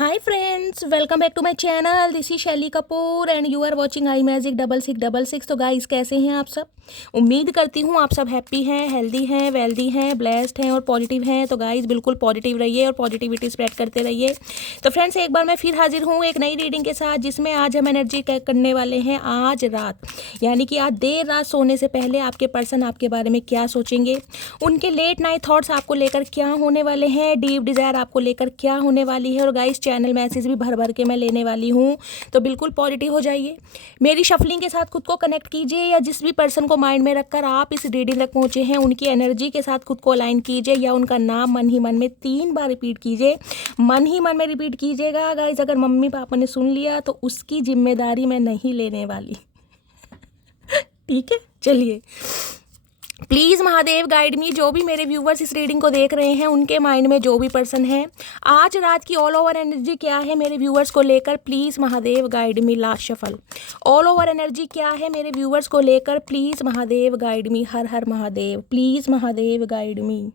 Hi friends, welcome back to my channel. This is Shaily Kapoor and you are watching I magic 6666। तो guys कैसे हैं आप सब? उम्मीद करती हूँ आप सब हैप्पी हैं, हेल्दी हैं, वेल्दी हैं, ब्लेस्ड हैं और पॉजिटिव हैं। तो गाइस बिल्कुल पॉजिटिव रहिए और पॉजिटिविटी स्प्रेड करते रहिए। तो फ्रेंड्स एक बार मैं फिर हाजिर हूँ एक नई रीडिंग के साथ, जिसमें आज हम एनर्जी करने वाले हैं आज रात, यानी कि आज देर रात सोने से पहले आपके पर्सन आपके बारे में क्या सोचेंगे, उनके लेट नाइट थॉट्स आपको लेकर क्या होने वाले हैं, डीप डिज़ायर आपको लेकर क्या होने वाली है। और गाइस चैनल मैसेज भी भर भर के मैं लेने वाली हूँ, तो बिल्कुल पॉजिटिव हो जाइए। मेरी शफलिंग के साथ खुद को कनेक्ट कीजिए, या जिस भी पर्सन को माइंड में रखकर आप इस रीडिंग तक पहुँचे हैं उनकी एनर्जी के साथ खुद को अलाइन कीजिए, या उनका नाम मन ही मन में 3 बार रिपीट कीजिए। मन ही मन में रिपीट कीजिएगा गाइस। अगर मम्मी पापा ने सुन लिया तो उसकी जिम्मेदारी मैं नहीं लेने वाली। ठीक है, चलिए। प्लीज़ महादेव गाइड मी। जो भी मेरे व्यूवर्स इस रीडिंग को देख रहे हैं उनके माइंड में जो भी पर्सन है, आज रात की ऑल ओवर एनर्जी क्या है मेरे व्यूवर्स को लेकर, please Mahadev guide me. Last shuffle, all over energy क्या है मेरे व्यूवर्स को लेकर, please Mahadev guide me. Her her Mahadev, please Mahadev guide me.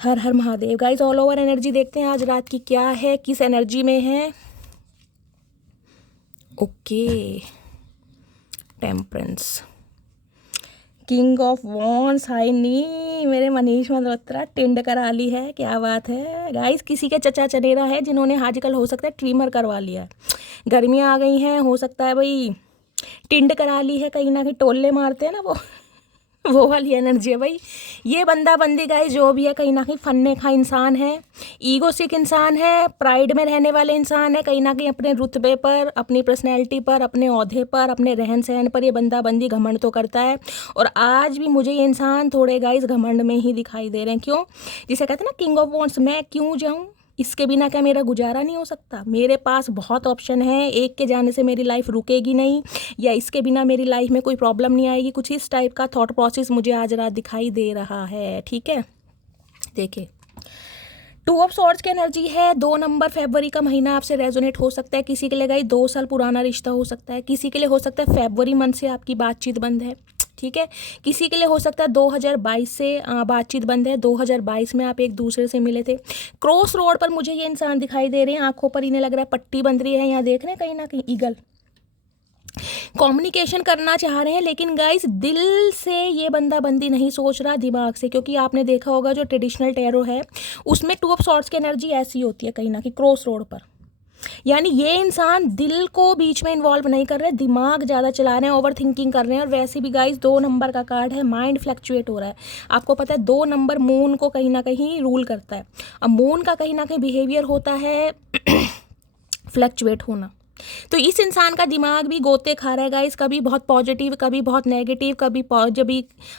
Her her Mahadev. Guys all over energy देखते हैं आज रात की क्या है, किस एनर्जी में है। Okay, temperance, king of wands. Hi नी, मेरे मनीष मल्होत्रा टिंड करा ली है, क्या बात है गाइस। किसी के चचा चनेरा है जिन्होंने आजकल हो सकता है ट्रिमर करवा लिया है, गर्मियाँ आ गई हैं, हो सकता है भाई टिंड करा ली है, कहीं ना कहीं टोल्ले मारते हैं ना वो वाली एनर्जी है भाई। ये बंदा बंदी गाइस जो भी है, कहीं ना कहीं फन्ने का इंसान है, ईगोसिक इंसान है, प्राइड में रहने वाले इंसान है, कहीं ना कहीं अपने रुतबे पर, अपनी पर्सनैलिटी पर, अपने ओहदे पर, अपने रहन सहन पर ये बंदा बंदी घमंड तो करता है। और आज भी मुझे ये इंसान थोड़े गाइस घमंड में ही दिखाई दे रहे हैं। क्यों? जिसे कहते हैं ना किंग ऑफ वॉन्ड्स, मैं क्यों जाऊँ, इसके बिना क्या मेरा गुजारा नहीं हो सकता? मेरे पास बहुत ऑप्शन है, एक के जाने से मेरी लाइफ रुकेगी नहीं, या इसके बिना मेरी लाइफ में कोई प्रॉब्लम नहीं आएगी। कुछ इस टाइप का थॉट प्रोसेस मुझे आज रात दिखाई दे रहा है। ठीक है, देखिए 2 ऑफ सॉर्ड्स की एनर्जी है। 2 नंबर फरवरी का महीना आपसे रेजोनेट हो सकता है। किसी के लिए गाइस 2 साल पुराना रिश्ता हो सकता है, किसी के लिए हो सकता है फरवरी मंथ से आपकी बातचीत बंद है। ठीक है, किसी के लिए हो सकता है 2022 से बातचीत बंद है, 2022 में आप एक दूसरे से मिले थे। क्रॉस रोड पर मुझे ये इंसान दिखाई दे रहे हैं, आंखों पर इन्हें लग रहा है पट्टी बंध रही है, यहाँ देख रहे हैं कहीं ना कहीं ईगल। कम्युनिकेशन करना चाह रहे हैं, लेकिन गाइस दिल से ये बंदा बंदी नहीं सोच रहा, दिमाग से। क्योंकि आपने देखा होगा जो ट्रेडिशनल टैरो है उसमें 2 ऑफ सॉर्ड्स की एनर्जी ऐसी होती है कहीं ना कहीं क्रॉस रोड पर। यानी ये इंसान दिल को बीच में इन्वॉल्व नहीं कर रहे, दिमाग ज़्यादा चला रहे हैं, ओवर थिंकिंग कर रहे हैं। और वैसे भी गाइस 2 नंबर का कार्ड है, माइंड फ्लक्चुएट हो रहा है। आपको पता है 2 नंबर मून को कहीं ना कहीं रूल करता है। अब मून का कहीं ना कहीं बिहेवियर होता है फ्लक्चुएट होना। तो इस इंसान का दिमाग भी गोते खा रहा है गाइस, कभी बहुत पॉजिटिव, कभी बहुत नेगेटिव, कभी जब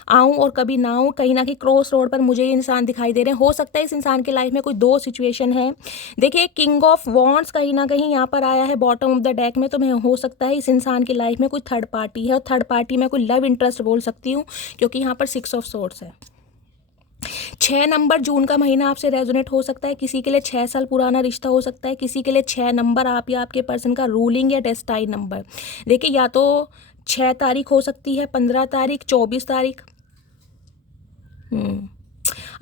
आऊँ और कभी ना आऊँ। कहीं ना कहीं क्रॉस रोड पर मुझे ये इंसान दिखाई दे रहे हैं। हो सकता है इस इंसान की लाइफ में कोई 2 सिचुएशन है। देखिए किंग ऑफ वॉन्ड्स कहीं ना कहीं यहाँ पर आया है बॉटम ऑफ द डेक में, तो मैं हो सकता है इस इंसान की लाइफ में कोई थर्ड पार्टी है, और थर्ड पार्टी में कोई लव इंटरेस्ट बोल सकती हूँ, क्योंकि यहाँ पर 6 ऑफ सोर्ड्स है। 6 नंबर जून का महीना आपसे रेजोनेट हो सकता है। किसी के लिए 6 साल पुराना रिश्ता हो सकता है, किसी के लिए 6 नंबर आप या आपके पर्सन का रूलिंग या डेस्टाइन नंबर। देखिए या तो 6 तारीख हो सकती है, 15 तारीख, 24 तारीख।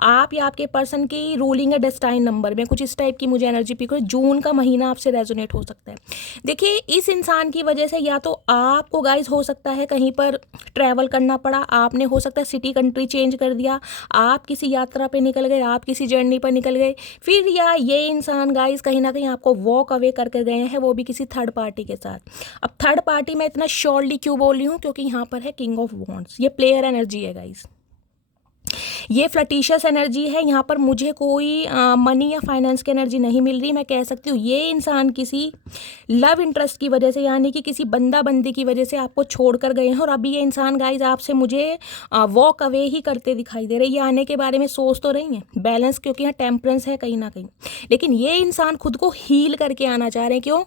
आप या आपके पर्सन की रूलिंग है डेस्टाइन नंबर में, कुछ इस टाइप की मुझे एनर्जी पिक हो। जून का महीना आपसे रेजोनेट हो सकता है। देखिए इस इंसान की वजह से या तो आपको गाइस हो सकता है कहीं पर ट्रैवल करना पड़ा, आपने हो सकता है सिटी कंट्री चेंज कर दिया, आप किसी यात्रा पे निकल गए, आप किसी जर्नी पर निकल गए, फिर या ये इंसान गाइस कहीं ना कहीं आपको वॉक अवे करके गए हैं, वो भी किसी थर्ड पार्टी के साथ। अब थर्ड पार्टी में इतना श्योरली क्यों बोल रही हूँ, क्योंकि यहाँ पर है किंग ऑफ वॉन्ड्स, ये प्लेयर एनर्जी है गाइस, ये फ्लटिशियस एनर्जी है। यहाँ पर मुझे कोई मनी या फाइनेंस की एनर्जी नहीं मिल रही। मैं कह सकती हूँ ये इंसान किसी लव इंटरेस्ट की वजह से, यानी कि किसी बंदा बंदी की वजह से आपको छोड़ कर गए हैं, और अभी ये इंसान गाइज आपसे मुझे वॉक अवे ही करते दिखाई दे रहे हैं। ये आने के बारे में सोच तो रही हैं बैलेंस, क्योंकि यहाँ टेम्परेंस है कहीं ना कहीं, लेकिन ये इंसान खुद को हील करके आना चाह रहे हैं। क्यों?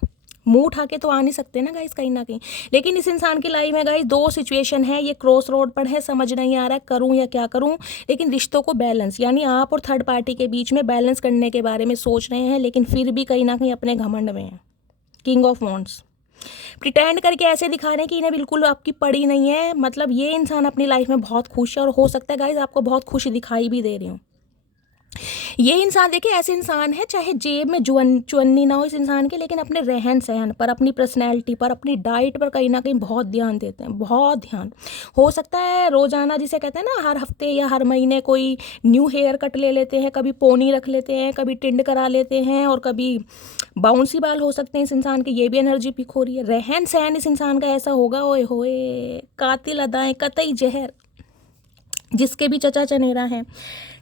मुंह उठा के तो आ नहीं सकते ना गाइस कहीं ना कहीं। लेकिन इस इंसान की लाइफ में गाइस 2 सिचुएशन है, ये क्रॉस रोड पर है, समझ नहीं आ रहा है करूं या क्या करूं। लेकिन रिश्तों को बैलेंस, यानी आप और थर्ड पार्टी के बीच में बैलेंस करने के बारे में सोच रहे हैं, लेकिन फिर भी कहीं ना कहीं अपने घमंड में है। किंग ऑफ वॉन्ड्स प्रिटेंड करके ऐसे दिखा रहे हैं कि इन्हें बिल्कुल आपकी पड़ी नहीं है। मतलब ये इंसान अपनी लाइफ में बहुत खुश है, और हो सकता है गाइज आपको बहुत खुश दिखाई भी दे रही हूँ। ये इंसान देखिए ऐसे इंसान है, चाहे जेब में चुन्नी ना हो इस इंसान के, लेकिन अपने रहन सहन पर, अपनी पर्सनैलिटी पर, अपनी डाइट पर कहीं ना कहीं बहुत ध्यान देते हैं, बहुत ध्यान। हो सकता है रोज़ाना, जिसे कहते हैं ना, हर हफ्ते या हर महीने कोई न्यू हेयर कट ले लेते हैं, कभी पोनी रख लेते हैं, कभी टिंड करा लेते हैं, और कभी बाउंसी बाल हो सकते हैं इस इंसान के, ये भी एनर्जी पिक हो रही है। रहन सहन इस इंसान का ऐसा होगा, ओए होए, कातिल अदाएं, कतई जहर, जिसके भी चचा चनेरा है।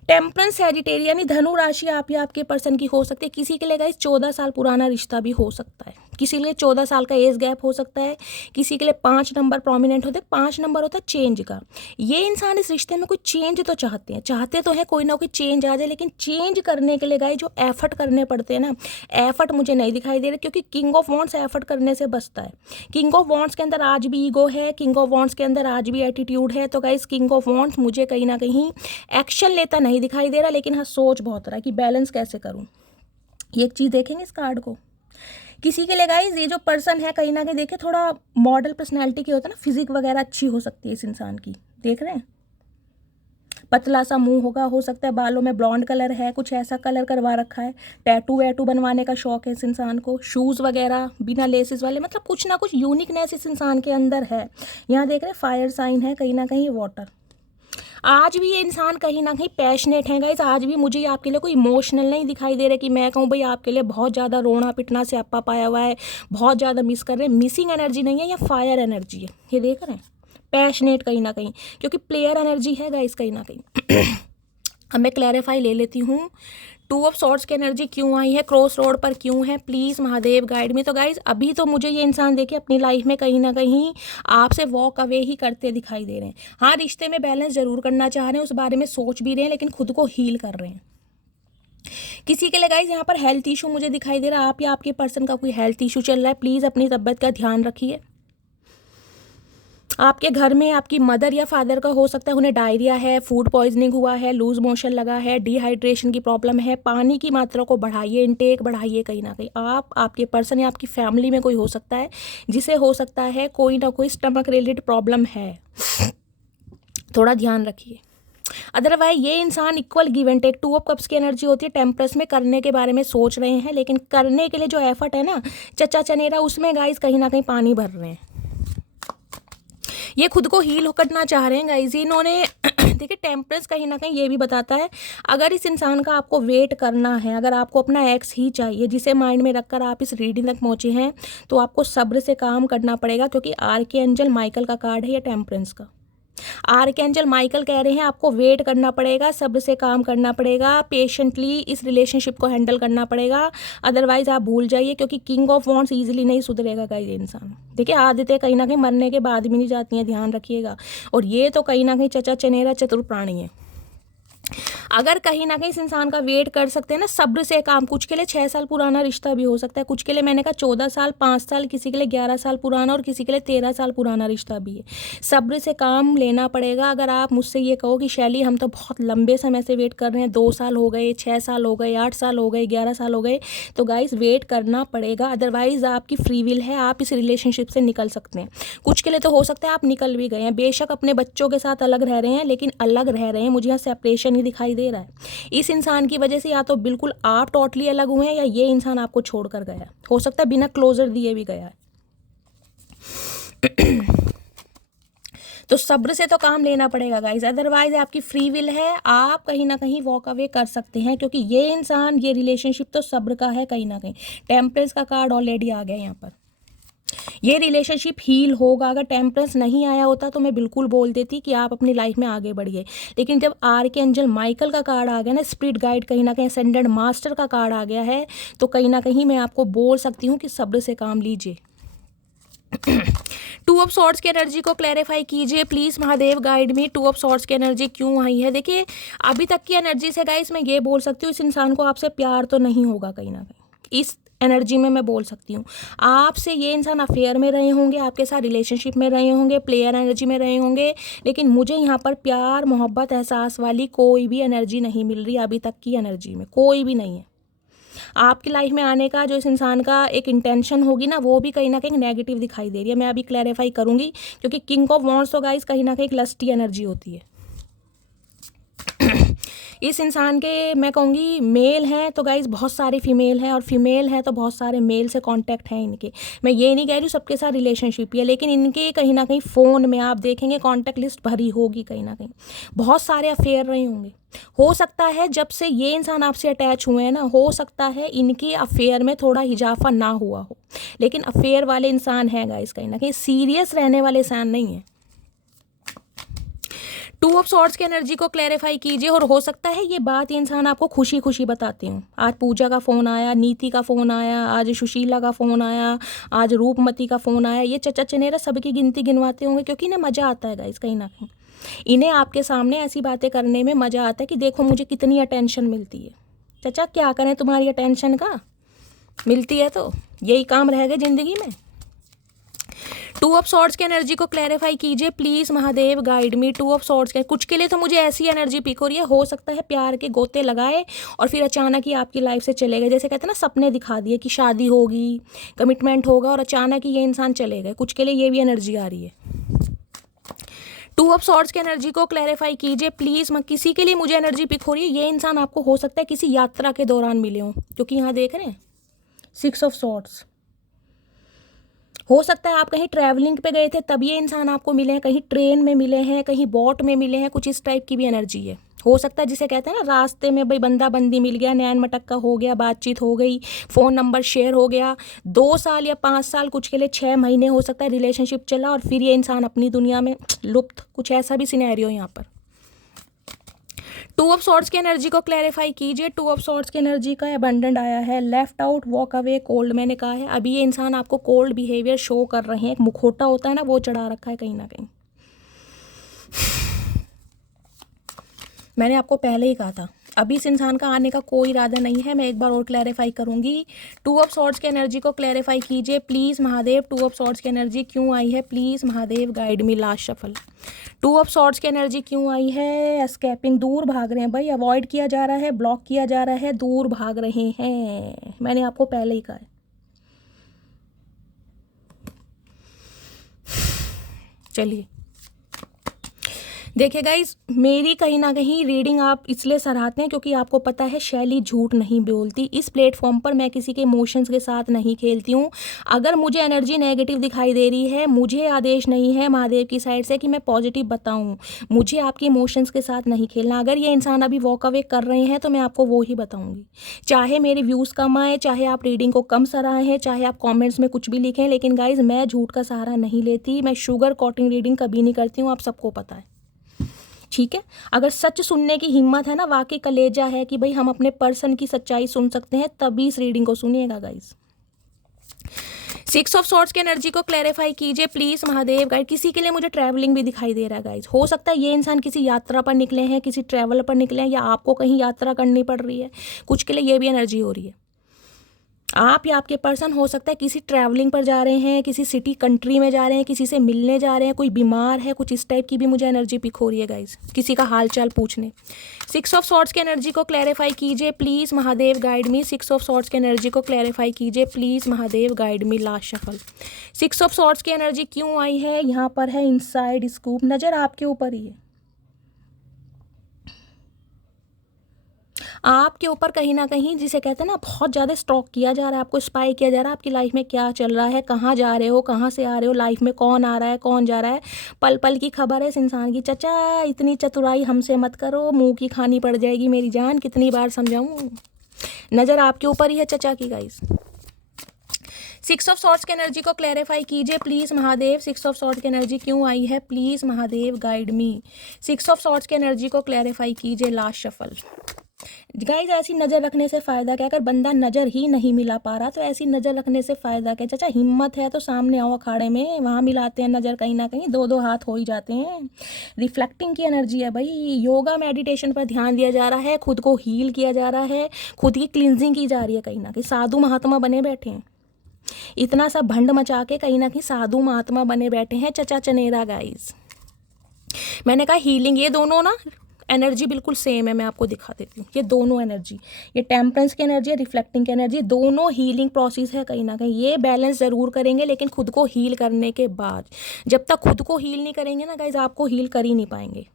टेम्परेंस सैजिटेरियस यानी धनु राशि आप या आपके पर्सन की हो सकती है। किसी के लिए गाइस 14 साल पुराना रिश्ता भी हो सकता है, किसी के लिए 14 साल का एज गैप हो सकता है, किसी के लिए 5 नंबर प्रोमिनेंट होते हैं। 5 नंबर होता है चेंज का। ये इंसान इस रिश्ते में कोई चेंज तो चाहते तो है, कोई ना कोई चेंज आ जाए, लेकिन चेंज करने के लिए गाइस जो एफर्ट करने पड़ते हैं ना, एफर्ट मुझे नहीं दिखाई दे रहे, क्योंकि किंग ऑफ वॉन्ड्स एफर्ट करने से बचता है। किंग ऑफ वॉन्ड्स के अंदर आज भी ईगो है, किंग ऑफ वॉन्ड्स के अंदर आज भी एटीट्यूड है। तो गाइस किंग ऑफ वॉन्ड्स मुझे कहीं ना कहीं एक्शन लेता नहीं दिखाई दे रहा, लेकिन हाँ सोच बहुत रहा है कि बैलेंस कैसे करूँ। ये एक चीज़ देखेंगे इस कार्ड को। किसी के लिए गाइज ये जो पर्सन है कहीं ना कहीं देखिए थोड़ा मॉडल पर्सनैलिटी की होता है ना, फिजिक वगैरह अच्छी हो सकती है इस इंसान की, देख रहे हैं, पतला सा मुंह होगा, हो सकता है बालों में ब्लॉन्ड कलर है, कुछ ऐसा कलर करवा रखा है, टैटू वैटू बनवाने का शौक है इस इंसान को, शूज़ वगैरह बिना लेसेस वाले, मतलब कुछ ना कुछ यूनिकनेस इस इंसान के अंदर है। यहाँ देख रहे हैं फायर साइन है, कहीं ना कहीं वाटर। आज भी ये इंसान कहीं ना कहीं पैशनेट है गाइज। आज भी मुझे आपके लिए कोई इमोशनल नहीं दिखाई दे रहा कि मैं कहूँ भाई आपके लिए बहुत ज़्यादा रोना पिटना से आपा पाया हुआ है, बहुत ज़्यादा मिस कर रहे हैं। मिसिंग एनर्जी नहीं है, या फायर एनर्जी है, ये देख रहे हैं, पैशनेट कहीं ना कहीं, क्योंकि प्लेयर एनर्जी है गाइज कहीं ना कहीं। अब मैं क्लैरिफाई ले लेती हूँ, 2 ऑफ सॉर्ड्स की एनर्जी क्यों आई है, क्रॉस रोड पर क्यों है, प्लीज़ महादेव गाइड मी। तो गाइज अभी तो मुझे ये इंसान देखिए अपनी लाइफ में कहीं ना कहीं आपसे वॉक अवे ही करते दिखाई दे रहे हैं। हाँ, रिश्ते में बैलेंस जरूर करना चाह रहे हैं, उस बारे में सोच भी रहे हैं, लेकिन खुद को हील कर रहे हैं। किसी के लिए गाइज यहाँ पर हेल्थ इशू मुझे दिखाई दे रहा है, आप या आपके पर्सन का कोई हेल्थ इशू चल रहा है, प्लीज़ अपनी तबीयत का ध्यान रखिए। आपके घर में आपकी मदर या फादर का हो सकता है उन्हें डायरिया है, फूड पॉइजनिंग हुआ है, लूज मोशन लगा है, डिहाइड्रेशन की प्रॉब्लम है। पानी की मात्रा को बढ़ाइए, इनटेक बढ़ाइए। कहीं ना कहीं आप, आपके पर्सन या आपकी फैमिली में कोई हो सकता है जिसे हो सकता है कोई ना कोई स्टमक रिलेटेड प्रॉब्लम है, थोड़ा ध्यान रखिए। अदरवाइज ये इंसान equal give and take, 2 of cups की एनर्जी होती है, टेम्परेंस में करने के बारे में सोच रहे हैं, लेकिन करने के लिए जो एफर्ट है ना चचा चनेरा, उसमें गाइज कहीं ना कहीं पानी भर रहे हैं। ये खुद को हील करना चाह रहे हैं गाइज। इन्होंने देखिए टेम्परेंस कहीं ना कहीं ये भी बताता है, अगर इस इंसान का आपको वेट करना है, अगर आपको अपना एक्स ही चाहिए जिसे माइंड में रखकर आप इस रीडिंग तक पहुंचे हैं, तो आपको सब्र से काम करना पड़ेगा, क्योंकि आर्कएंजल माइकल का कार्ड है ये टेम्परेंस का। आर्कएंजल माइकल कह रहे हैं आपको वेट करना पड़ेगा, सब्र से काम करना पड़ेगा, पेशेंटली इस रिलेशनशिप को हैंडल करना पड़ेगा, अदरवाइज आप भूल जाइए, क्योंकि किंग ऑफ वॉन्ड्स इजीली नहीं सुधरेगा गाइस ये इंसान। देखिए आदित्य कहीं ना कहीं मरने के बाद भी नहीं जाती हैं, ध्यान रखिएगा। और ये तो कहीं ना कहीं चचा चनेरा चतुर प्राणी है। अगर कहीं ना कहीं इस इंसान का वेट कर सकते हैं ना, सब्र से काम, कुछ के लिए 6 साल पुराना रिश्ता भी हो सकता है, कुछ के लिए मैंने कहा 14 साल, 5 साल, किसी के लिए 11 साल पुराना, और किसी के लिए 13 साल पुराना रिश्ता भी है। सब्र से काम लेना पड़ेगा। अगर आप मुझसे ये कहो कि शैली हम तो बहुत लंबे समय से वेट कर रहे हैं, 2 साल हो गए, 6 साल हो गए, 8 साल हो गए, 11 साल हो गए, तो गाइस वेट करना पड़ेगा, अदरवाइज आपकी फ्री विल है, आप इस रिलेशनशिप से निकल सकते हैं। कुछ के लिए तो हो सकता है आप निकल भी गए हैं, बेशक अपने बच्चों के साथ अलग रह रहे हैं, लेकिन अलग रह रहे हैं, मुझे यहाँ सेपरेशन ही दिखाई दे रहा है। इस इंसान की वजह से या तो बिल्कुल आप टोटली अलग हुए हैं, या ये इंसान आपको छोड़कर गया, हो सकता है बिना क्लोजर दिए भी गया है। तो सब्र से तो काम लेना पड़ेगा गाइस, अदरवाइज आपकी फ्री विल है, आप कहीं ना कहीं वॉक अवे कर सकते हैं, क्योंकि ये इंसान, ये रिलेशनशिप तो सब्र का है कहीं ना कहीं। टेम्परेंस का कार्ड ऑलरेडी आ गया यहाँ पर। ये रिलेशनशिप हील होगा। अगर टेम्परेंस नहीं आया होता तो मैं बिल्कुल बोल देती कि आप अपनी लाइफ में आगे बढ़िए, लेकिन जब आर्कएंजल माइकल का कार्ड आ गया ना, स्पिरिट गाइड कहीं ना कहीं असेंडेंट मास्टर का कार्ड आ गया है, तो कहीं ना कहीं मैं आपको बोल सकती हूँ कि सब्र से काम लीजिए। 2 ऑफ सॉर्ड्स की एनर्जी को क्लैरिफाई कीजिए please Mahadev guide me. 2 of swords की एनर्जी क्यों आई है? देखिए अभी तक की एनर्जी से गाइस मैं ये बोल सकती हूँ इस इंसान को आपसे प्यार तो नहीं होगा कहीं ना कहीं। इस एनर्जी में मैं बोल सकती हूँ आपसे ये इंसान अफेयर में रहे होंगे, आपके साथ रिलेशनशिप में रहे होंगे, प्लेयर एनर्जी में रहे होंगे, लेकिन मुझे यहाँ पर प्यार मोहब्बत एहसास वाली कोई भी एनर्जी नहीं मिल रही। अभी तक की एनर्जी में कोई भी नहीं है। आपकी लाइफ में आने का जो इस इंसान का एक इंटेंशन होगी ना, वो भी कहीं ना कहीं नेगेटिव दिखाई दे रही है। मैं अभी क्लैरिफाई करूंगी, क्योंकि किंग ऑफ वॉन्ड्स तो गाइस कहीं ना कहीं एक लस्टी एनर्जी होती है। इस इंसान के मैं कहूँगी मेल हैं तो गाइज बहुत सारे फीमेल हैं, और फीमेल हैं तो बहुत सारे मेल से कांटेक्ट हैं इनके। मैं ये नहीं कह रही हूँ सबके साथ रिलेशनशिप है, लेकिन इनके कहीं ना कहीं फ़ोन में आप देखेंगे कांटेक्ट लिस्ट भरी होगी कहीं ना कहीं। बहुत सारे अफेयर रहे होंगे। हो सकता है जब से ये इंसान आपसे अटैच हुए हैं ना, हो सकता है इनके अफेयर में थोड़ा इजाफा ना हुआ हो, लेकिन अफेयर वाले इंसान हैं गाइज, कहीं ना कहीं सीरियस रहने वाले इंसान नहीं है। टू ऑफ सॉर्ड्स की एनर्जी को क्लैरिफाई कीजिए, और हो सकता है ये बात ये इंसान आपको खुशी खुशी बताती हूँ। आज पूजा का फ़ोन आया, नीति का फ़ोन आया, आज सुशीला का फ़ोन आया, आज रूपमती का फ़ोन आया, ये चचा चनेरा सबकी गिनती गिनवाते होंगे, क्योंकि इन्हें मज़ा आता है गाइस, कहीं ना कहीं इन्हें आपके सामने ऐसी बातें करने में मज़ा आता है कि देखो मुझे कितनी अटेंशन मिलती है। चचा क्या करें तुम्हारी अटेंशन का, मिलती है तो यही काम रह गए ज़िंदगी में। टू ऑफ सॉर्ड्स की एनर्जी को क्लैरिफाई कीजिए please, Mahadev guide me. Two of swords के कुछ के लिए तो मुझे ऐसी एनर्जी पिक हो रही है, हो सकता है प्यार के गोते लगाए और फिर अचानक ही आपकी लाइफ से चले गए। जैसे कहते हैं ना, सपने दिखा दिए कि शादी होगी, कमिटमेंट होगा, और अचानक ही ये इंसान चले गए। कुछ के लिए ये भी एनर्जी आ रही है। टू ऑफ सॉर्ड्स की एनर्जी को क्लैरिफाई कीजिए प्लीज़। किसी के लिए मुझे एनर्जी पिक हो रही है, ये इंसान आपको हो सकता है किसी यात्रा के दौरान मिले हों, क्योंकि यहाँ देख रहे हैं सिक्स ऑफ सॉर्ड्स। हो सकता है आप कहीं ट्रैवलिंग पे गए थे तब ये इंसान आपको मिले हैं, कहीं ट्रेन में मिले हैं, कहीं बोट में मिले हैं, कुछ इस टाइप की भी एनर्जी है। हो सकता है जिसे कहते हैं ना, रास्ते में भाई बंदा बंदी मिल गया, नैन मटक्का हो गया, बातचीत हो गई, फ़ोन नंबर शेयर हो गया, 2 साल या 5 साल, कुछ के लिए 6 महीने हो सकता है रिलेशनशिप चला, और फिर ये इंसान अपनी दुनिया में लुप्त। कुछ ऐसा भी सिनेरियो यहाँ पर। टू ऑफ सॉर्ड्स की एनर्जी को क्लैरिफाई कीजिए। टू ऑफ सॉर्ड्स की एनर्जी का अबंडेंट आया है, left out, walk away, cold. मैंने कहा है अभी ये इंसान आपको कोल्ड बिहेवियर शो कर रहे हैं, एक मुखौटा होता है ना, वो चढ़ा रखा है कहीं ना कहीं। मैंने आपको पहले ही कहा था अभी इस इंसान का आने का कोई इरादा नहीं है। मैं एक बार और क्लैरिफाई करूंगी। टू ऑफ सॉर्ड्स की एनर्जी को क्लैरिफाई कीजिए please, Mahadev. Two of swords की एनर्जी क्यों आई है please, Mahadev guide me. Last shuffle. Two of swords की एनर्जी क्यों आई है? एस्केपिंग, दूर भाग रहे हैं भाई, अवॉइड किया जा रहा है, ब्लॉक किया जा रहा है, दूर भाग रहे हैं। मैंने आपको पहले ही कहा है। चलिए देखिए गाइज, मेरी कहीं ना कहीं रीडिंग आप इसलिए सराहते हैं क्योंकि आपको पता है शैली झूठ नहीं बोलती। इस प्लेटफॉर्म पर मैं किसी के इमोशंस के साथ नहीं खेलती हूँ। अगर मुझे एनर्जी नेगेटिव दिखाई दे रही है, मुझे आदेश नहीं है महादेव की साइड से कि मैं पॉजिटिव बताऊँ। मुझे आपके इमोशंस के साथ नहीं खेलना। अगर ये इंसान अभी वॉक अवे कर रहे हैं तो मैं आपको वो ही बताऊँगी, चाहे मेरे व्यूज़ कम आए, चाहे आप रीडिंग को कम सराहें, चाहे आप कॉमेंट्स में कुछ भी लिखें। लेकिन गाइज, मैं झूठ का सहारा नहीं लेती, मैं शुगर कोटिंग रीडिंग कभी नहीं करती हूँ, आप सबको पता है, ठीक है। अगर सच सुनने की हिम्मत है ना, वाकई कलेजा है कि भाई हम अपने पर्सन की सच्चाई सुन सकते हैं, तभी इस रीडिंग को सुनिएगा गाइस। सिक्स ऑफ सॉर्ड्स की एनर्जी को क्लैरिफाई कीजिए प्लीज, महादेव गाइड। किसी के लिए मुझे ट्रैवलिंग भी दिखाई दे रहा है गाइस। हो सकता है ये इंसान किसी यात्रा पर निकले हैं, किसी ट्रैवल पर निकले हैं, या आपको कहीं यात्रा करनी पड़ रही है। कुछ के लिए ये भी एनर्जी हो रही है। आप या आपके पर्सन हो सकता है किसी ट्रैवलिंग पर जा रहे हैं, किसी सिटी कंट्री में जा रहे हैं, किसी से मिलने जा रहे हैं, कोई बीमार है, कुछ इस टाइप की भी मुझे एनर्जी पिक हो रही है गाइस, किसी का हाल चाल पूछने। सिक्स ऑफ सॉर्ड्स की एनर्जी को क्लैरिफाई कीजिए please, Mahadev guide me. Six of swords की एनर्जी को क्लैरिफाई कीजिए please, Mahadev guide me. Last shuffle. Six of swords की एनर्जी क्यों आई है? यहाँ पर है इनसाइड स्कूप। नज़र आपके ऊपर ही है, आपके ऊपर कहीं ना कहीं, जिसे कहते हैं ना, बहुत ज़्यादा स्टॉक किया जा रहा है, आपको स्पाई किया जा रहा है, आपकी लाइफ में क्या चल रहा है, कहाँ जा रहे हो, कहाँ से आ रहे हो, लाइफ में कौन आ रहा है, कौन जा रहा है, पल पल की खबर है इस इंसान की। चचा इतनी चतुराई हमसे मत करो, मुंह की खानी पड़ जाएगी मेरी जान, कितनी बार समझाऊँ। नज़र आपके ऊपर ही है चचा की गाइस। सिक्स ऑफ सॉर्ड्स की एनर्जी को क्लैरिफाई कीजिए please, Mahadev. Six of swords की एनर्जी क्यों आई है please, Mahadev guide me. Six of swords की एनर्जी को क्लैरिफाई कीजिए। Last shuffle. गाइज, ऐसी नज़र रखने से फ़ायदा क्या? अगर बंदा नज़र ही नहीं मिला पा रहा तो ऐसी नज़र रखने से फ़ायदा क्या? चाचा हिम्मत है तो सामने आओ अखाड़े में, वहाँ मिलाते हैं नज़र, कहीं ना कहीं दो दो हाथ हो ही जाते हैं। रिफ्लेक्टिंग की एनर्जी है भाई। योगा मेडिटेशन पर ध्यान दिया जा रहा है, खुद को हील किया जा रहा है, खुद की क्लिनजिंग की जा रही है। कहीं ना कहीं साधु महात्मा बने बैठे हैं, इतना सा भंड मचा के कहीं ना कहीं साधु महात्मा बने बैठे हैं चचा चनेरा गाइज। मैंने कहा हीलिंग, ये दोनों ना एनर्जी बिल्कुल सेम है। मैं आपको दिखा देती हूँ, ये दोनों एनर्जी, ये टेम्परेंस की एनर्जी है, रिफ्लेक्टिंग की एनर्जी, दोनों हीलिंग प्रोसेस है कहीं ना कहीं। ये बैलेंस ज़रूर करेंगे, लेकिन खुद को हील करने के बाद। जब तक खुद को हील नहीं करेंगे ना गाइज, आपको हील कर ही नहीं पाएंगे।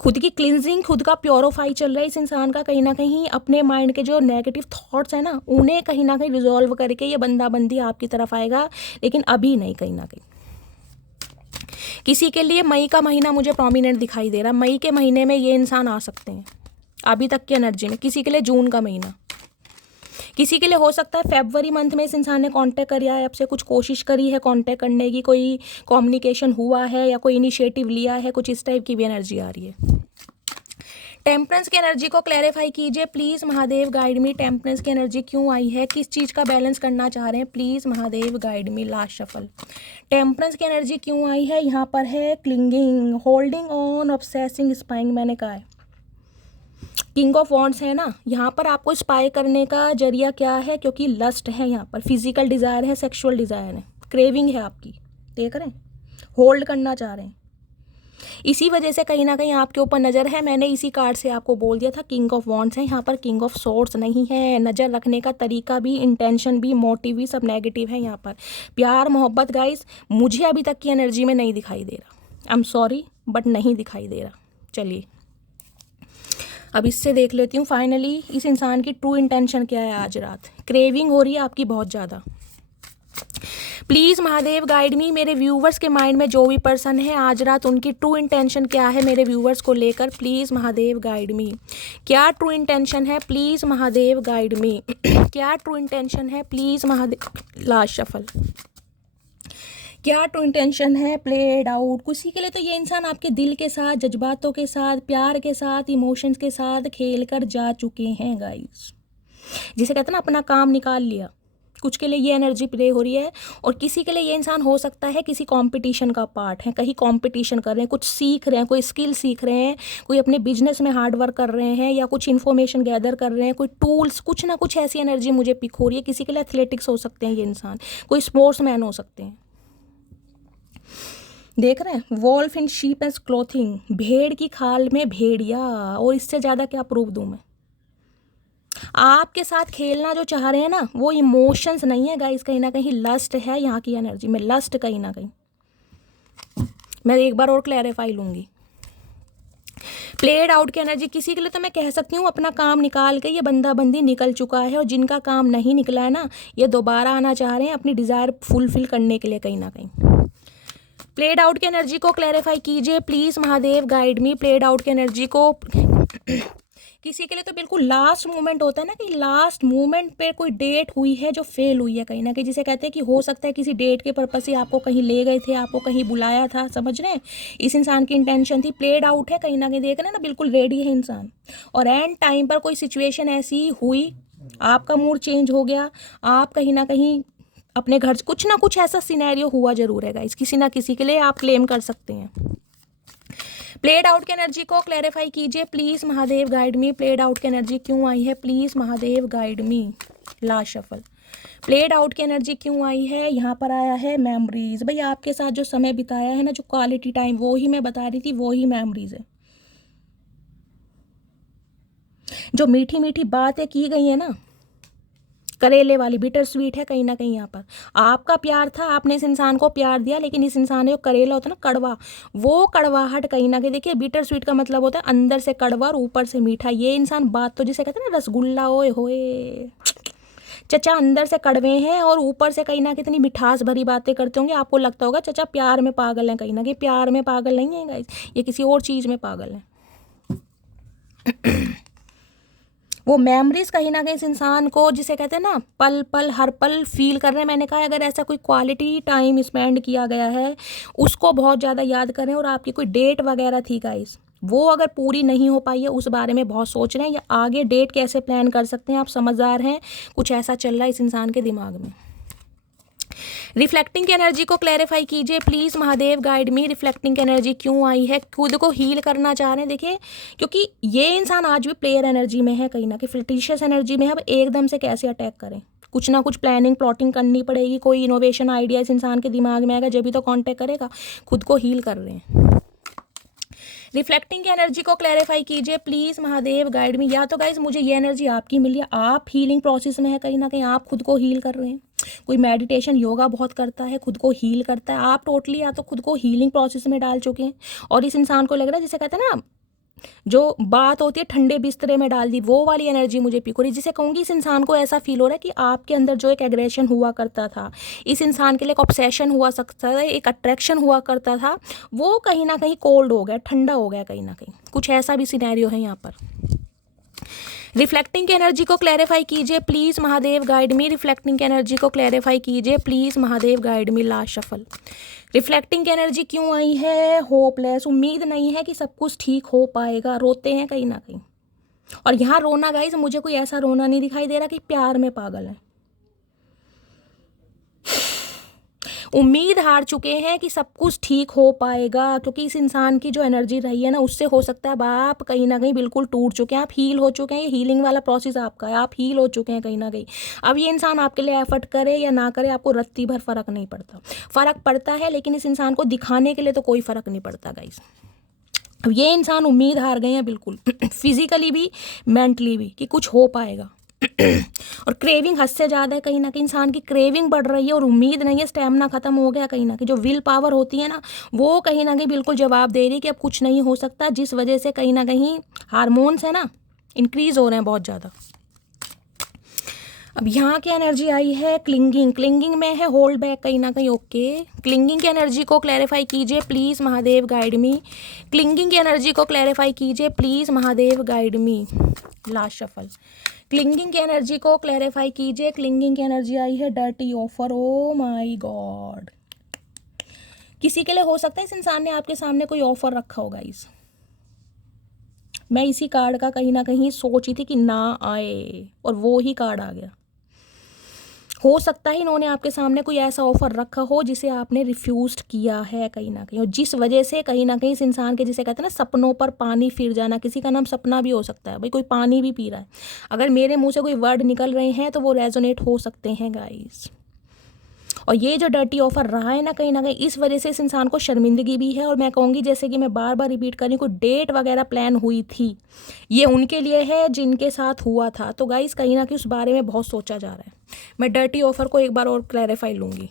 खुद की क्लिनजिंग, खुद का प्योरीफाई चल रहा है इस इंसान का। कहीं ना कहीं अपने माइंड के जो नेगेटिव थॉट्स हैं ना, उन्हें कहीं ना कहीं रिजॉल्व करके ये बंदा बंदी आपकी तरफ आएगा, लेकिन अभी नहीं। कहीं ना कहीं किसी के लिए मई का महीना मुझे प्रोमिनेंट दिखाई दे रहा है। मई के महीने में ये इंसान आ सकते हैं अभी तक की एनर्जी में। किसी के लिए जून का महीना, किसी के लिए हो सकता है फरवरी मंथ में इस इंसान ने कांटेक्ट किया है आपसे, कुछ कोशिश करी है कांटेक्ट करने की, कोई कम्युनिकेशन हुआ है या कोई इनिशिएटिव लिया है, कुछ इस टाइप की भी एनर्जी आ रही है। टेम्परेंस की एनर्जी को क्लैरिफाई कीजिए please Mahadev, guide me. Temperance की एनर्जी क्यों आई है, किस चीज़ का बैलेंस करना चाह रहे हैं, please Mahadev guide me. Last shuffle. Temperance की एनर्जी क्यों आई है, यहाँ पर है clinging, holding on, obsessing, spying. मैंने कहा है किंग ऑफ वॉन्ड्स है ना, यहाँ पर आपको स्पाई करने का जरिया क्या है, क्योंकि लस्ट है यहाँ पर, फिजिकल डिज़ायर है, सेक्सुअल डिज़ायर है, क्रेविंग है आपकी, देख रहे हैं, होल्ड करना चाह रहे हैं। इसी वजह से कहीं ना कहीं आपके ऊपर नज़र है। मैंने इसी कार्ड से आपको बोल दिया था किंग ऑफ वॉन्ड्स है, यहाँ पर किंग ऑफ सोर्ड्स नहीं है। नज़र रखने का तरीका भी, इंटेंशन भी, मोटिव भी सब नेगेटिव है यहाँ पर। प्यार मोहब्बत गाइस मुझे अभी तक की एनर्जी में नहीं दिखाई दे रहा। आई एम सॉरी बट नहीं दिखाई दे रहा। चलिए अब इससे देख लेती हूँ फाइनली इस इंसान की ट्रू इंटेंशन क्या है। आज रात क्रेविंग हो रही है आपकी बहुत ज़्यादा। प्लीज़ महादेव गाइड मी। मेरे व्यूवर्स के माइंड में जो भी पर्सन है आज रात उनकी ट्रू इंटेंशन क्या है मेरे व्यूवर्स को लेकर, प्लीज़ महादेव गाइड मी। क्या ट्रू इंटेंशन है, प्लीज़ महादेव गाइड मी। क्या ट्रू इंटेंशन है, प्लीज़ महादेव। Last shuffle. क्या ट्रू इंटेंशन है, प्लेड आउट। किसी के लिए तो ये इंसान आपके दिल के साथ, जज्बातों के साथ, प्यार के साथ, इमोशंस के साथ खेल कर जा चुके हैं गाइस, जिसे कहते हैं ना अपना काम निकाल लिया। कुछ के लिए ये एनर्जी प्ले हो रही है, और किसी के लिए ये इंसान हो सकता है किसी कंपटीशन का पार्ट है, कहीं कंपटीशन कर रहे हैं, कुछ सीख रहे हैं, कोई स्किल सीख रहे हैं, कोई अपने बिजनेस में हार्ड वर्क कर रहे हैं, या कुछ इन्फॉर्मेशन गैदर कर रहे हैं, कोई टूल्स, कुछ ना कुछ ऐसी एनर्जी मुझे पिक हो रही है। किसी के लिए एथलेटिक्स हो सकते हैं ये इंसान, कोई स्पोर्ट्स मैन हो सकते हैं। देख रहे हैं wolf in sheep and clothing, भेड़ की खाल में भेड़िया। और इससे ज़्यादा क्या प्रूफ दूँ मैं। आपके साथ खेलना जो चाह रहे हैं ना, वो इमोशंस नहीं है गाइस, कहीं ना कहीं लस्ट है यहाँ की एनर्जी में, लस्ट कहीं ना कहीं। मैं एक बार और क्लैरिफाई लूँगी। प्लेड आउट की एनर्जी किसी के लिए तो मैं कह सकती हूँ अपना काम निकाल के ये बंदा बंदी निकल चुका है, और जिनका काम नहीं निकला है ना, ये दोबारा आना चाह रहे हैं अपनी डिज़ायर फुलफिल करने के लिए कहीं ना कहीं। प्लेड आउट की एनर्जी को क्लैरिफाई कीजिए please Mahadev guide me. Played out की एनर्जी को किसी के लिए तो बिल्कुल लास्ट मोमेंट होता है ना, कि लास्ट मोमेंट पे कोई डेट हुई है जो फेल हुई है कहीं ना कहीं, जिसे कहते हैं कि हो सकता है किसी डेट के पर्पस से आपको कहीं ले गए थे, आपको कहीं बुलाया था, समझ रहे हैं, इस इंसान की इंटेंशन थी। प्लेड आउट है कहीं ना कहीं, देख रहे हैं ना, बिल्कुल रेडी है इंसान, और एंड टाइम पर कोई सिचुएशन ऐसी हुई, आपका मूड चेंज हो गया, आप कहीं ना कहीं अपने घर, कुछ ना कुछ ऐसा सिनेरियो हुआ जरूर है गाइस, किसी ना किसी के लिए आप क्लेम कर सकते हैं। प्लेड आउट की एनर्जी को क्लैरिफाई कीजिए please Mahadev guide me. Played out की एनर्जी क्यों आई है, please Mahadev guide me. Last shuffle. Played out की एनर्जी क्यों आई है, यहाँ पर आया है मेमोरीज। भाई आपके साथ जो समय बिताया है ना, जो क्वालिटी टाइम, वो ही मैं बता रही थी, वो ही मेमोरीज है। जो मीठी मीठी बातें की गई है ना, करेले वाली, बिटर स्वीट है कहीं ना कहीं। यहाँ पर आपका प्यार था, आपने इस इंसान को प्यार दिया, लेकिन इस इंसान ने जो करेला होता है ना, कड़वा, वो कड़वाहट कहीं ना कहीं, देखिए बिटर स्वीट का मतलब होता है अंदर से कड़वा और ऊपर से मीठा। ये इंसान बात तो जिसे कहते हैं ना रसगुल्ला, ओए होए चचा, अंदर से कड़वे हैं और ऊपर से कहीं ना कितनी मिठास भरी बातें करते होंगे। आपको लगता होगा चचा प्यार में पागल हैं, कहीं ना कहीं प्यार में पागल नहीं है गाइस, ये किसी और चीज़ में पागल है। वो मेमोरीज कहीं ना कहीं इस इंसान को, जिसे कहते हैं ना पल पल हर पल फील कर रहे हैं। मैंने कहा अगर ऐसा कोई क्वालिटी टाइम स्पेंड किया गया है, उसको बहुत ज़्यादा याद करें। और आपकी कोई डेट वगैरह थी गाइस, वो अगर पूरी नहीं हो पाई है, उस बारे में बहुत सोच रहे हैं, या आगे डेट कैसे प्लान कर सकते हैं। आप समझदार हैं, कुछ ऐसा चल रहा है इस इंसान के दिमाग में। रिफ्लेक्टिंग की एनर्जी को क्लैरिफाई कीजिए please Mahadev guide me. Reflecting की एनर्जी क्यों आई है, खुद को हील करना चाह रहे हैं। देखिए क्योंकि ये इंसान आज भी प्लेयर एनर्जी में है, कहीं ना कहीं फ्लिटिशियस एनर्जी में है। अब एकदम से कैसे अटैक करें, कुछ ना कुछ प्लानिंग प्लॉटिंग करनी पड़ेगी, कोई इनोवेशन आइडिया इस इंसान के दिमाग में आएगा, जब भी तो कांटेक्ट करेगा। खुद को हील कर रहे हैं। रिफ्लेक्टिंग की एनर्जी को क्लैरिफाई कीजिए प्लीज़ महादेव गाइड मी। या तो गाइज मुझे ये एनर्जी आपकी मिली है, आप हीलिंग प्रोसेस में है, कहीं ना कहीं आप खुद को हील कर रहे हैं। कोई मेडिटेशन योगा बहुत करता है, खुद को हील करता है। आप टोटली या तो खुद को हीलिंग प्रोसेस में डाल चुके हैं, और इस इंसान को लग रहा है जिसे कहते हैं ना जो बात होती है ठंडे बिस्तरे में डाल दी, वो वाली एनर्जी मुझे पिक हो रही है, जिसे कहूँगी इस इंसान को ऐसा फील हो रहा है कि आपके अंदर जो एक एग्रेशन हुआ करता था, इस इंसान के लिए एक ऑब्सेशन हुआ सकता है, एक अट्रैक्शन हुआ करता था, वो कहीं ना कहीं कोल्ड हो गया, ठंडा हो गया कहीं ना कहीं। कुछ ऐसा भी सिनेरियो है यहाँ पर। रिफ्लेक्टिंग की एनर्जी को क्लैरिफाई कीजिए please, Mahadev guide me. Reflecting की एनर्जी को क्लैरिफाई कीजिए please, Mahadev guide me. Last shuffle. Reflecting की एनर्जी क्यों आई है? होपलेस, उम्मीद नहीं है कि सब कुछ ठीक हो पाएगा, रोते हैं कहीं ना कहीं। और यहाँ रोना गाइस, मुझे कोई ऐसा रोना नहीं दिखाई दे रहा कि प्यार में पागल है। उम्मीद हार चुके हैं कि सब कुछ ठीक हो पाएगा, क्योंकि इस इंसान की जो एनर्जी रही है ना, उससे हो सकता है अब आप कहीं ना कहीं बिल्कुल टूट चुके हैं, आप हील हो चुके हैं। ये हीलिंग वाला प्रोसेस आपका है, आप हील हो चुके हैं कहीं ना कहीं। अब ये इंसान आपके लिए एफर्ट करे या ना करे, आपको रत्ती भर फर्क नहीं पड़ता। फ़र्क पड़ता है, लेकिन इस इंसान को दिखाने के लिए तो कोई फ़र्क नहीं पड़ता गाइस। अब ये इंसान उम्मीद हार गए हैं बिल्कुल, फिजिकली भी मेंटली भी, कि कुछ हो पाएगा। और क्रेविंग हद से ज़्यादा है, कहीं ना कहीं इंसान की क्रेविंग बढ़ रही है और उम्मीद नहीं है, स्टेमिना खत्म हो गया कहीं ना कहीं। जो विल पावर होती है ना, वो कहीं ना कहीं बिल्कुल जवाब दे रही है कि अब कुछ नहीं हो सकता, जिस वजह से कहीं ना कहीं हार्मोन्स है ना इंक्रीज हो रहे हैं बहुत ज़्यादा। अब यहाँ की एनर्जी आई है क्लिंगिंग, क्लिंगिंग में है होल्ड बैक कहीं ना कहीं। ओके, क्लिंगिंग की एनर्जी को क्लैरिफाई कीजिए please, Mahadev guide me. Clinging की एनर्जी को क्लैरिफाई कीजिए please, Mahadev guide me. Last shuffle. Clinging की एनर्जी को क्लैरिफाई कीजिए। क्लिंगिंग की एनर्जी आई है dirty offer. Oh my God, किसी के लिए हो सकता है इस इंसान ने आपके सामने कोई ऑफर रखा होगा। मैं इसी कार्ड का कहीं ना कहीं सोची थी कि ना आए, और वो ही कार्ड आ गया। हो सकता है इन्होंने आपके सामने कोई ऐसा ऑफर रखा हो जिसे आपने रिफ्यूज़ किया है कहीं ना कहीं, और जिस वजह से कहीं ना कहीं इस इंसान के, जिसे कहते हैं ना सपनों पर पानी फिर जाना, किसी का नाम सपना भी हो सकता है भाई, कोई पानी भी पी रहा है। अगर मेरे मुंह से कोई वर्ड निकल रहे हैं तो वो रेजोनेट हो सकते हैं गाइस। और ये जो डर्टी ऑफर रहा है ना कहीं इस वजह से इस इंसान को शर्मिंदगी भी है। और मैं कहूँगी, जैसे कि मैं बार बार रिपीट कर रही हूँ, कोई डेट वगैरह प्लान हुई थी, ये उनके लिए है जिनके साथ हुआ था। तो गाइस कहीं ना कहीं उस बारे में बहुत सोचा जा रहा है। मैं डर्टी ऑफर को एक बार और क्लैरिफाई लूँगी।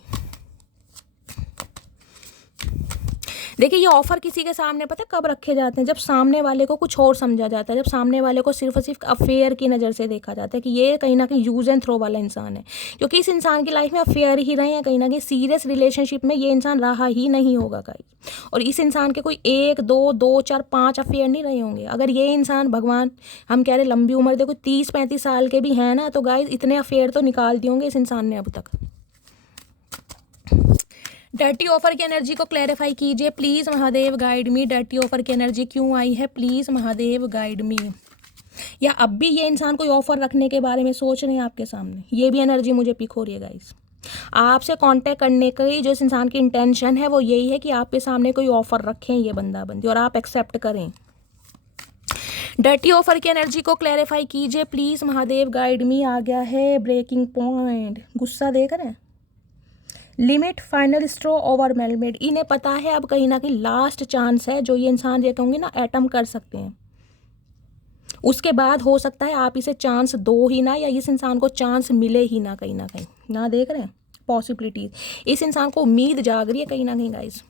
देखिए, ये ऑफ़र किसी के सामने पता है कब रखे जाते हैं? जब सामने वाले को कुछ और समझा जाता है, जब सामने वाले को सिर्फ और सिर्फ अफेयर की नज़र से देखा जाता है कि ये कहीं ना कहीं यूज़ एंड थ्रो वाला इंसान है। क्योंकि इस इंसान की लाइफ में अफेयर ही रहे हैं, कहीं ना कहीं सीरियस रिलेशनशिप में ये इंसान रहा ही नहीं होगा गाइस। और इस इंसान के कोई 1 2 2 4 5 अफेयर नहीं रहे होंगे। अगर ये इंसान, भगवान हम कह रहे लंबी उम्र देखो 30-35 साल के भी हैं ना, तो गाइस इतने अफेयर तो निकाल दिए होंगे इस इंसान ने अब तक। डर्टी ऑफर की एनर्जी को क्लैरिफाई कीजिए please, Mahadev guide me. Dirty offer की एनर्जी क्यों आई है प्लीज़, महादेव गाइड मी। या अब भी ये इंसान कोई ऑफर रखने के बारे में सोच रहे हैं आपके सामने, ये भी एनर्जी मुझे पिक हो रही है गाइस। आपसे कांटेक्ट करने की जो इस इंसान की इंटेंशन है वो यही है कि आपके सामने कोई ऑफर रखें ये बंदा बंदी, और आप एक्सेप्ट करें। डर्टी ऑफर की एनर्जी को क्लैरिफाई कीजिए प्लीज़, महादेव गाइड मी। आ गया है ब्रेकिंग पॉइंट, गुस्सा देख रहे हैं, लिमिट, फाइनल स्ट्रो, ओवरवेलमेड। इन्हें पता है अब कहीं ना कहीं लास्ट चांस है जो ये इंसान, ये कहूँगी ना, एटम कर सकते हैं। उसके बाद हो सकता है आप इसे चांस दो ही ना, या इस इंसान को चांस मिले ही ना कहीं ना देख रहे हैं पॉसिबिलिटीज। इस इंसान को उम्मीद जाग रही है कहीं ना कहीं गाइस।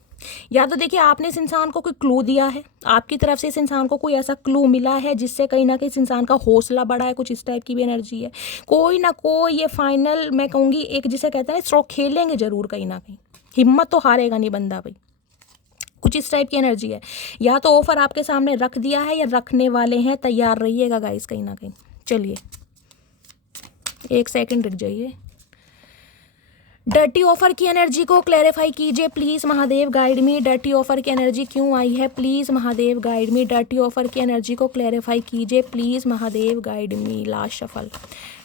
या तो देखिए, आपने इस इंसान को कोई क्लू दिया है, आपकी तरफ से इस इंसान को कोई ऐसा क्लू मिला है जिससे कहीं ना कहीं इस इंसान का हौसला बढ़ा है, कुछ इस टाइप की भी एनर्जी है। कोई ना कोई ये फाइनल, मैं कहूँगी एक, जिसे कहते हैं स्ट्रोक खेलेंगे जरूर कहीं ना कहीं, हिम्मत तो हारेगा नहीं बंदा भाई, कुछ इस टाइप की एनर्जी है। या तो ऑफर आपके सामने रख दिया है या रखने वाले हैं, तैयार रहिएगा गाइस कहीं ना कहीं। चलिए 1 सेकंड रुक जाइए। डर्टी ऑफर की एनर्जी को क्लैरिफाई कीजिए please, Mahadev guide me. Dirty offer की एनर्जी क्यों आई है please, Mahadev guide me. Dirty offer की एनर्जी को क्लैरिफाई कीजिए please, Mahadev guide me. Last shuffle.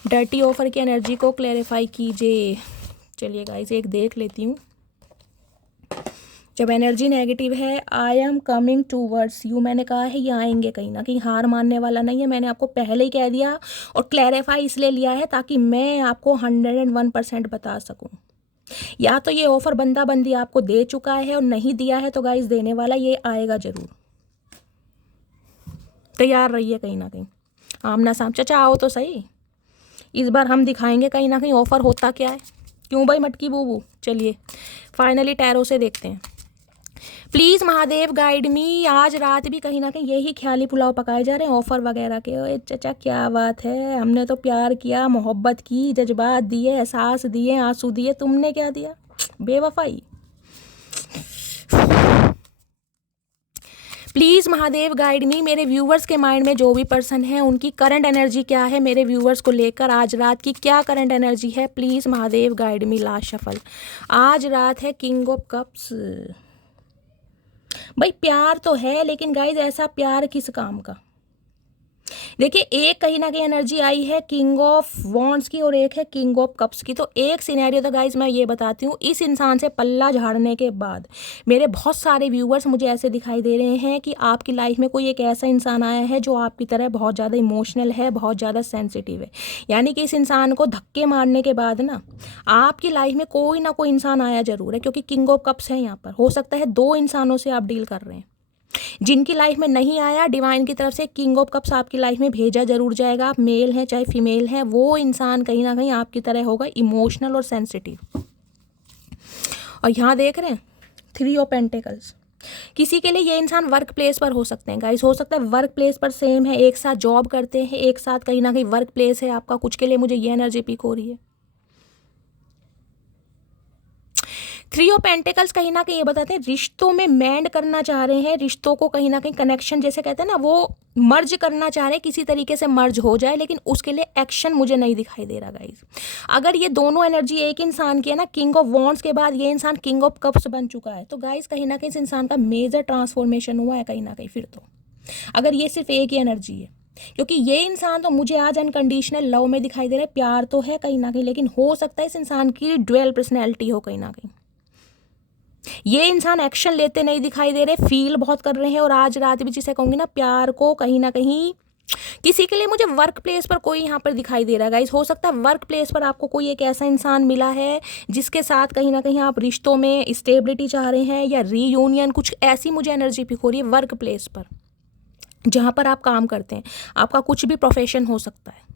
Dirty offer की एनर्जी को क्लैरिफाई कीजिए। चलिए गाइस एक देख लेती हूँ। जब एनर्जी नेगेटिव है, I am coming towards you, मैंने कहा है ये आएंगे कहीं ना कहीं, हार मानने वाला नहीं है। मैंने आपको पहले ही कह दिया, और क्लैरिफाई इसलिए लिया है ताकि मैं आपको 101% बता सकूं। या तो ये ऑफर बंदा बंदी आपको दे चुका है, और नहीं दिया है तो गाइस देने वाला ये आएगा जरूर, तैयार रहिए कहीं ना कहीं। आमना साम, चचा आओ तो सही, इस बार हम दिखाएंगे कहीं ना कहीं ऑफर होता क्या है। क्यों भाई मटकी बूबू। चलिए फाइनली टैरो से देखते हैं। प्लीज़ महादेव गाइड मी। आज रात भी कहीं ना कहीं यही ख्याली पुलाव पकाए जा रहे हैं ऑफ़र वगैरह के। ओए चचा क्या बात है, हमने तो प्यार किया, मोहब्बत की, जज्बात दिए, एहसास दिए, आंसू दिए, तुमने क्या दिया? बेवफाई। प्लीज़ महादेव गाइड मी। मेरे व्यूवर्स के माइंड में जो भी पर्सन है उनकी करंट एनर्जी क्या है, मेरे व्यूवर्स को लेकर आज रात की क्या करंट एनर्जी है, please Mahadev guide me. Last shuffle. आज रात है किंग ऑफ कप्स। भाई प्यार तो है, लेकिन गाइज ऐसा प्यार किस काम का? देखिए, एक कहीं ना कहीं एनर्जी आई है किंग ऑफ वॉन्ड्स की और एक है किंग ऑफ कप्स की। तो एक सिनेरियो तो गाइज मैं ये बताती हूँ, इस इंसान से पल्ला झाड़ने के बाद मेरे बहुत सारे व्यूवर्स मुझे ऐसे दिखाई दे रहे हैं कि आपकी लाइफ में कोई एक ऐसा इंसान आया है जो आपकी तरह बहुत ज़्यादा इमोशनल है, बहुत ज़्यादा सेंसिटिव है। यानी कि इस इंसान को धक्के मारने के बाद ना आपकी लाइफ में कोई ना कोई इंसान आया जरूर है, क्योंकि किंग ऑफ कप्स है यहाँ पर। हो सकता है 2 इंसानों से आप डील कर रहे हैं। जिनकी लाइफ में नहीं आया, डिवाइन की तरफ से किंग ऑफ कप्स आपकी लाइफ में भेजा जरूर जाएगा। आप मेल हैं चाहे फीमेल हैं, वो इंसान कहीं ना कहीं आपकी तरह होगा, इमोशनल और सेंसिटिव। और यहाँ देख रहे हैं 3 ऑफ पेंटिकल्स। किसी के लिए ये इंसान वर्क प्लेस पर हो सकते हैं गाइस। हो सकता है वर्क प्लेस पर सेम है, एक साथ जॉब करते हैं, एक साथ कहीं ना कहीं वर्क प्लेस है आपका। कुछ के लिए मुझे ये एनर्जी पिक हो रही है। 3 ऑफ पेंटिकल्स कहीं ना कहीं ये बताते हैं रिश्तों में मैंड करना चाह रहे हैं, रिश्तों को कहीं ना कहीं कनेक्शन जैसे कहते हैं ना, वो मर्ज करना चाह रहे हैं, किसी तरीके से मर्ज हो जाए, लेकिन उसके लिए एक्शन मुझे नहीं दिखाई दे रहा गाइज। अगर ये दोनों एनर्जी एक इंसान की है ना, किंग ऑफ वॉन्ड्स के बाद ये इंसान किंग ऑफ कप्स बन चुका है, तो गाइज कहीं ना कहीं इस इंसान का मेजर ट्रांसफॉर्मेशन हुआ है कहीं ना कहीं। फिर तो अगर ये सिर्फ एक ही एनर्जी है, क्योंकि ये इंसान तो मुझे आज अनकंडीशनल लव में दिखाई दे रहा है, प्यार तो है कहीं ना कहीं, लेकिन हो सकता है इस इंसान की ड्वेल पर्सनैलिटी हो कहीं ना कहीं। ये इंसान एक्शन लेते नहीं दिखाई दे रहे, फील बहुत कर रहे हैं। और आज रात भी जिसे कहूँगी ना, प्यार को कहीं ना कहीं किसी के लिए मुझे वर्क प्लेस पर कोई यहाँ पर दिखाई दे रहा है गाइस। हो सकता है वर्क प्लेस पर आपको कोई एक ऐसा इंसान मिला है जिसके साथ कहीं ना कहीं आप रिश्तों में स्टेबिलिटी चाह रहे हैं, या रीयूनियन, कुछ ऐसी मुझे एनर्जी पिक हो रही है वर्क प्लेस पर जहाँ पर आप काम करते हैं। आपका कुछ भी प्रोफेशन हो सकता है।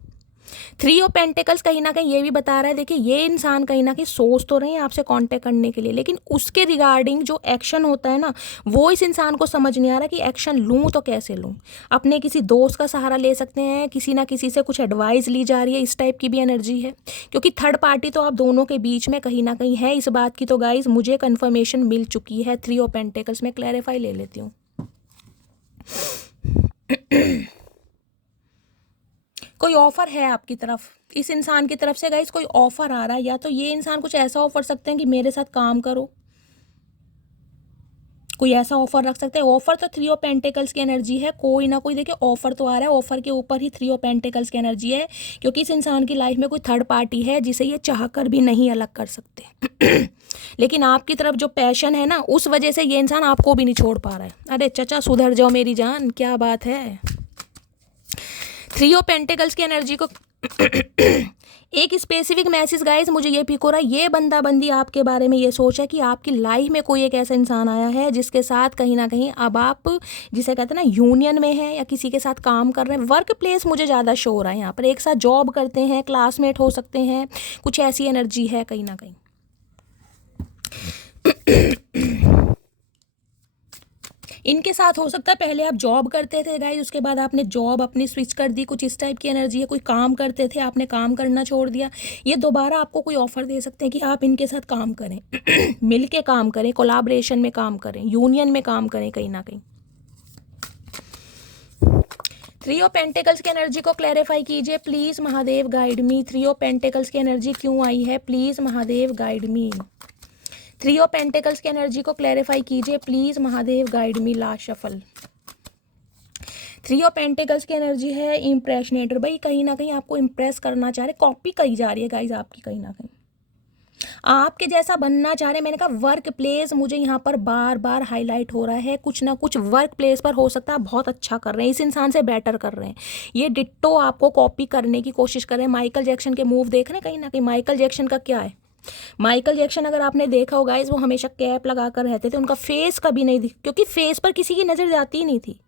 3 ऑफ पेंटिकल्स कहीं ना कहीं ये भी बता रहा है, देखिए ये इंसान कहीं ना कहीं सोच तो रहे हैं आपसे कांटेक्ट करने के लिए, लेकिन उसके रिगार्डिंग जो एक्शन होता है ना, वो इस इंसान को समझ नहीं आ रहा कि एक्शन लूँ तो कैसे लूँ। अपने किसी दोस्त का सहारा ले सकते हैं, किसी ना किसी से कुछ एडवाइस ली जा रही है, इस टाइप की भी एनर्जी है। क्योंकि थर्ड पार्टी तो आप दोनों के बीच में कहीं ना कहीं है, इस बात की तो गाइज मुझे कन्फर्मेशन मिल चुकी है। 3 ऑफ पेंटिकल्स में क्लैरिफाई ले लेती हूँ। कोई ऑफर है आपकी तरफ, इस इंसान की तरफ से गाइस कोई ऑफर आ रहा है, या तो ये इंसान कुछ ऐसा ऑफर सकते हैं कि मेरे साथ काम करो, कोई ऐसा ऑफर रख सकते हैं। ऑफर तो 3 ऑफ पेंटिकल्स की एनर्जी है, कोई ना कोई देखिए ऑफर तो आ रहा है, ऑफर के ऊपर ही 3 ऑफ पेंटिकल्स की एनर्जी है, क्योंकि इस इंसान की लाइफ में कोई थर्ड पार्टी है जिसे ये चाहकर भी नहीं अलग कर सकते। लेकिन आपकी तरफ जो पैशन है ना, उस वजह से ये इंसान आपको भी नहीं छोड़ पा रहा है। अरे चचा सुधर जाओ मेरी जान, क्या बात है। 3 ऑफ पेंटिकल्स की एनर्जी को एक स्पेसिफिक मैसेज गाइज मुझे ये पिक हो रहा है, ये बंदा बंदी आपके बारे में ये सोच है कि आपकी लाइफ में कोई एक ऐसा इंसान आया है जिसके साथ कहीं ना कहीं अब आप जिसे कहते हैं ना यूनियन में है, या किसी के साथ काम कर रहे हैं। वर्क प्लेस मुझे ज़्यादा शो हो रहा है यहाँ पर, एक साथ जॉब करते हैं, क्लासमेट हो सकते हैं, कुछ ऐसी एनर्जी है कहीं ना कहीं। इनके साथ हो सकता है पहले आप जॉब करते थे गाइस, उसके बाद आपने जॉब अपनी स्विच कर दी, कुछ इस टाइप की एनर्जी है। कोई काम करते थे, आपने काम करना छोड़ दिया, ये दोबारा आपको कोई ऑफर दे सकते हैं कि आप इनके साथ काम करें, मिल के काम करें, कोलाब्रेशन में काम करें, यूनियन में काम करें कहीं ना कहीं। 3 ऑफ पेंटिकल्स की एनर्जी को क्लैरिफाई कीजिए please Mahadev guide me. 3 of pentacles की एनर्जी क्यों आई है, please Mahadev guide me. 3 of pentacles की एनर्जी को क्लैरिफाई कीजिए please Mahadev guide me. Last shuffle. 3 of pentacles की एनर्जी है इम्प्रेशनेटर। भाई कहीं ना कहीं आपको इम्प्रेस करना चाह रहे, कॉपी करी जा रही है गाइज आपकी, कहीं ना कहीं आपके जैसा बनना चाह रहे हैं। मैंने कहा वर्क प्लेस मुझे यहाँ पर बार बार हाईलाइट हो रहा है, कुछ ना कुछ वर्क प्लेस पर हो सकता है आप बहुत अच्छा कर रहे हैं, इस इंसान से बेटर कर रहे हैं, ये डिट्टो आपको कॉपी करने की कोशिश कर रहे हैं। माइकल जैक्सन के मूव देख रहे हैं कहीं ना कहीं। माइकल जैक्सन का क्या है, माइकल जैक्सन अगर आपने देखा होगा गाइस, वो हमेशा कैप लगा कर रहते थे, उनका फेस कभी नहीं दिख, क्योंकि फेस पर किसी की नज़र जाती ही नहीं थी।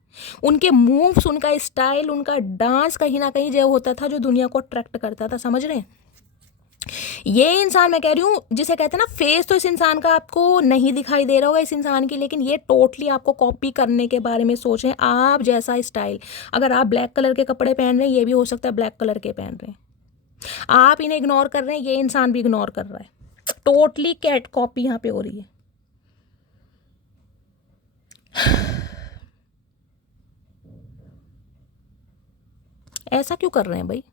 उनके मूव्स, उनका स्टाइल, उनका डांस कहीं ना कहीं जो होता था जो दुनिया को अट्रैक्ट करता था, समझ रहे हैं। ये इंसान मैं कह रही हूँ जिसे कहते हैं ना, फेस तो इस इंसान का आपको नहीं दिखाई दे रहा होगा इस इंसान की, लेकिन ये टोटली आपको कॉपी करने के बारे में सोच रहे हैं। आप जैसा स्टाइल, अगर आप ब्लैक कलर के कपड़े पहन रहे हैं, ये भी हो सकता है ब्लैक कलर के पहन रहे हैं। आप इन्हें इग्नोर कर रहे हैं, ये इंसान भी इग्नोर कर रहा है। टोटली कैट कॉपी यहाँ पे हो रही है। ऐसा क्यों कर रहे हैं भाई?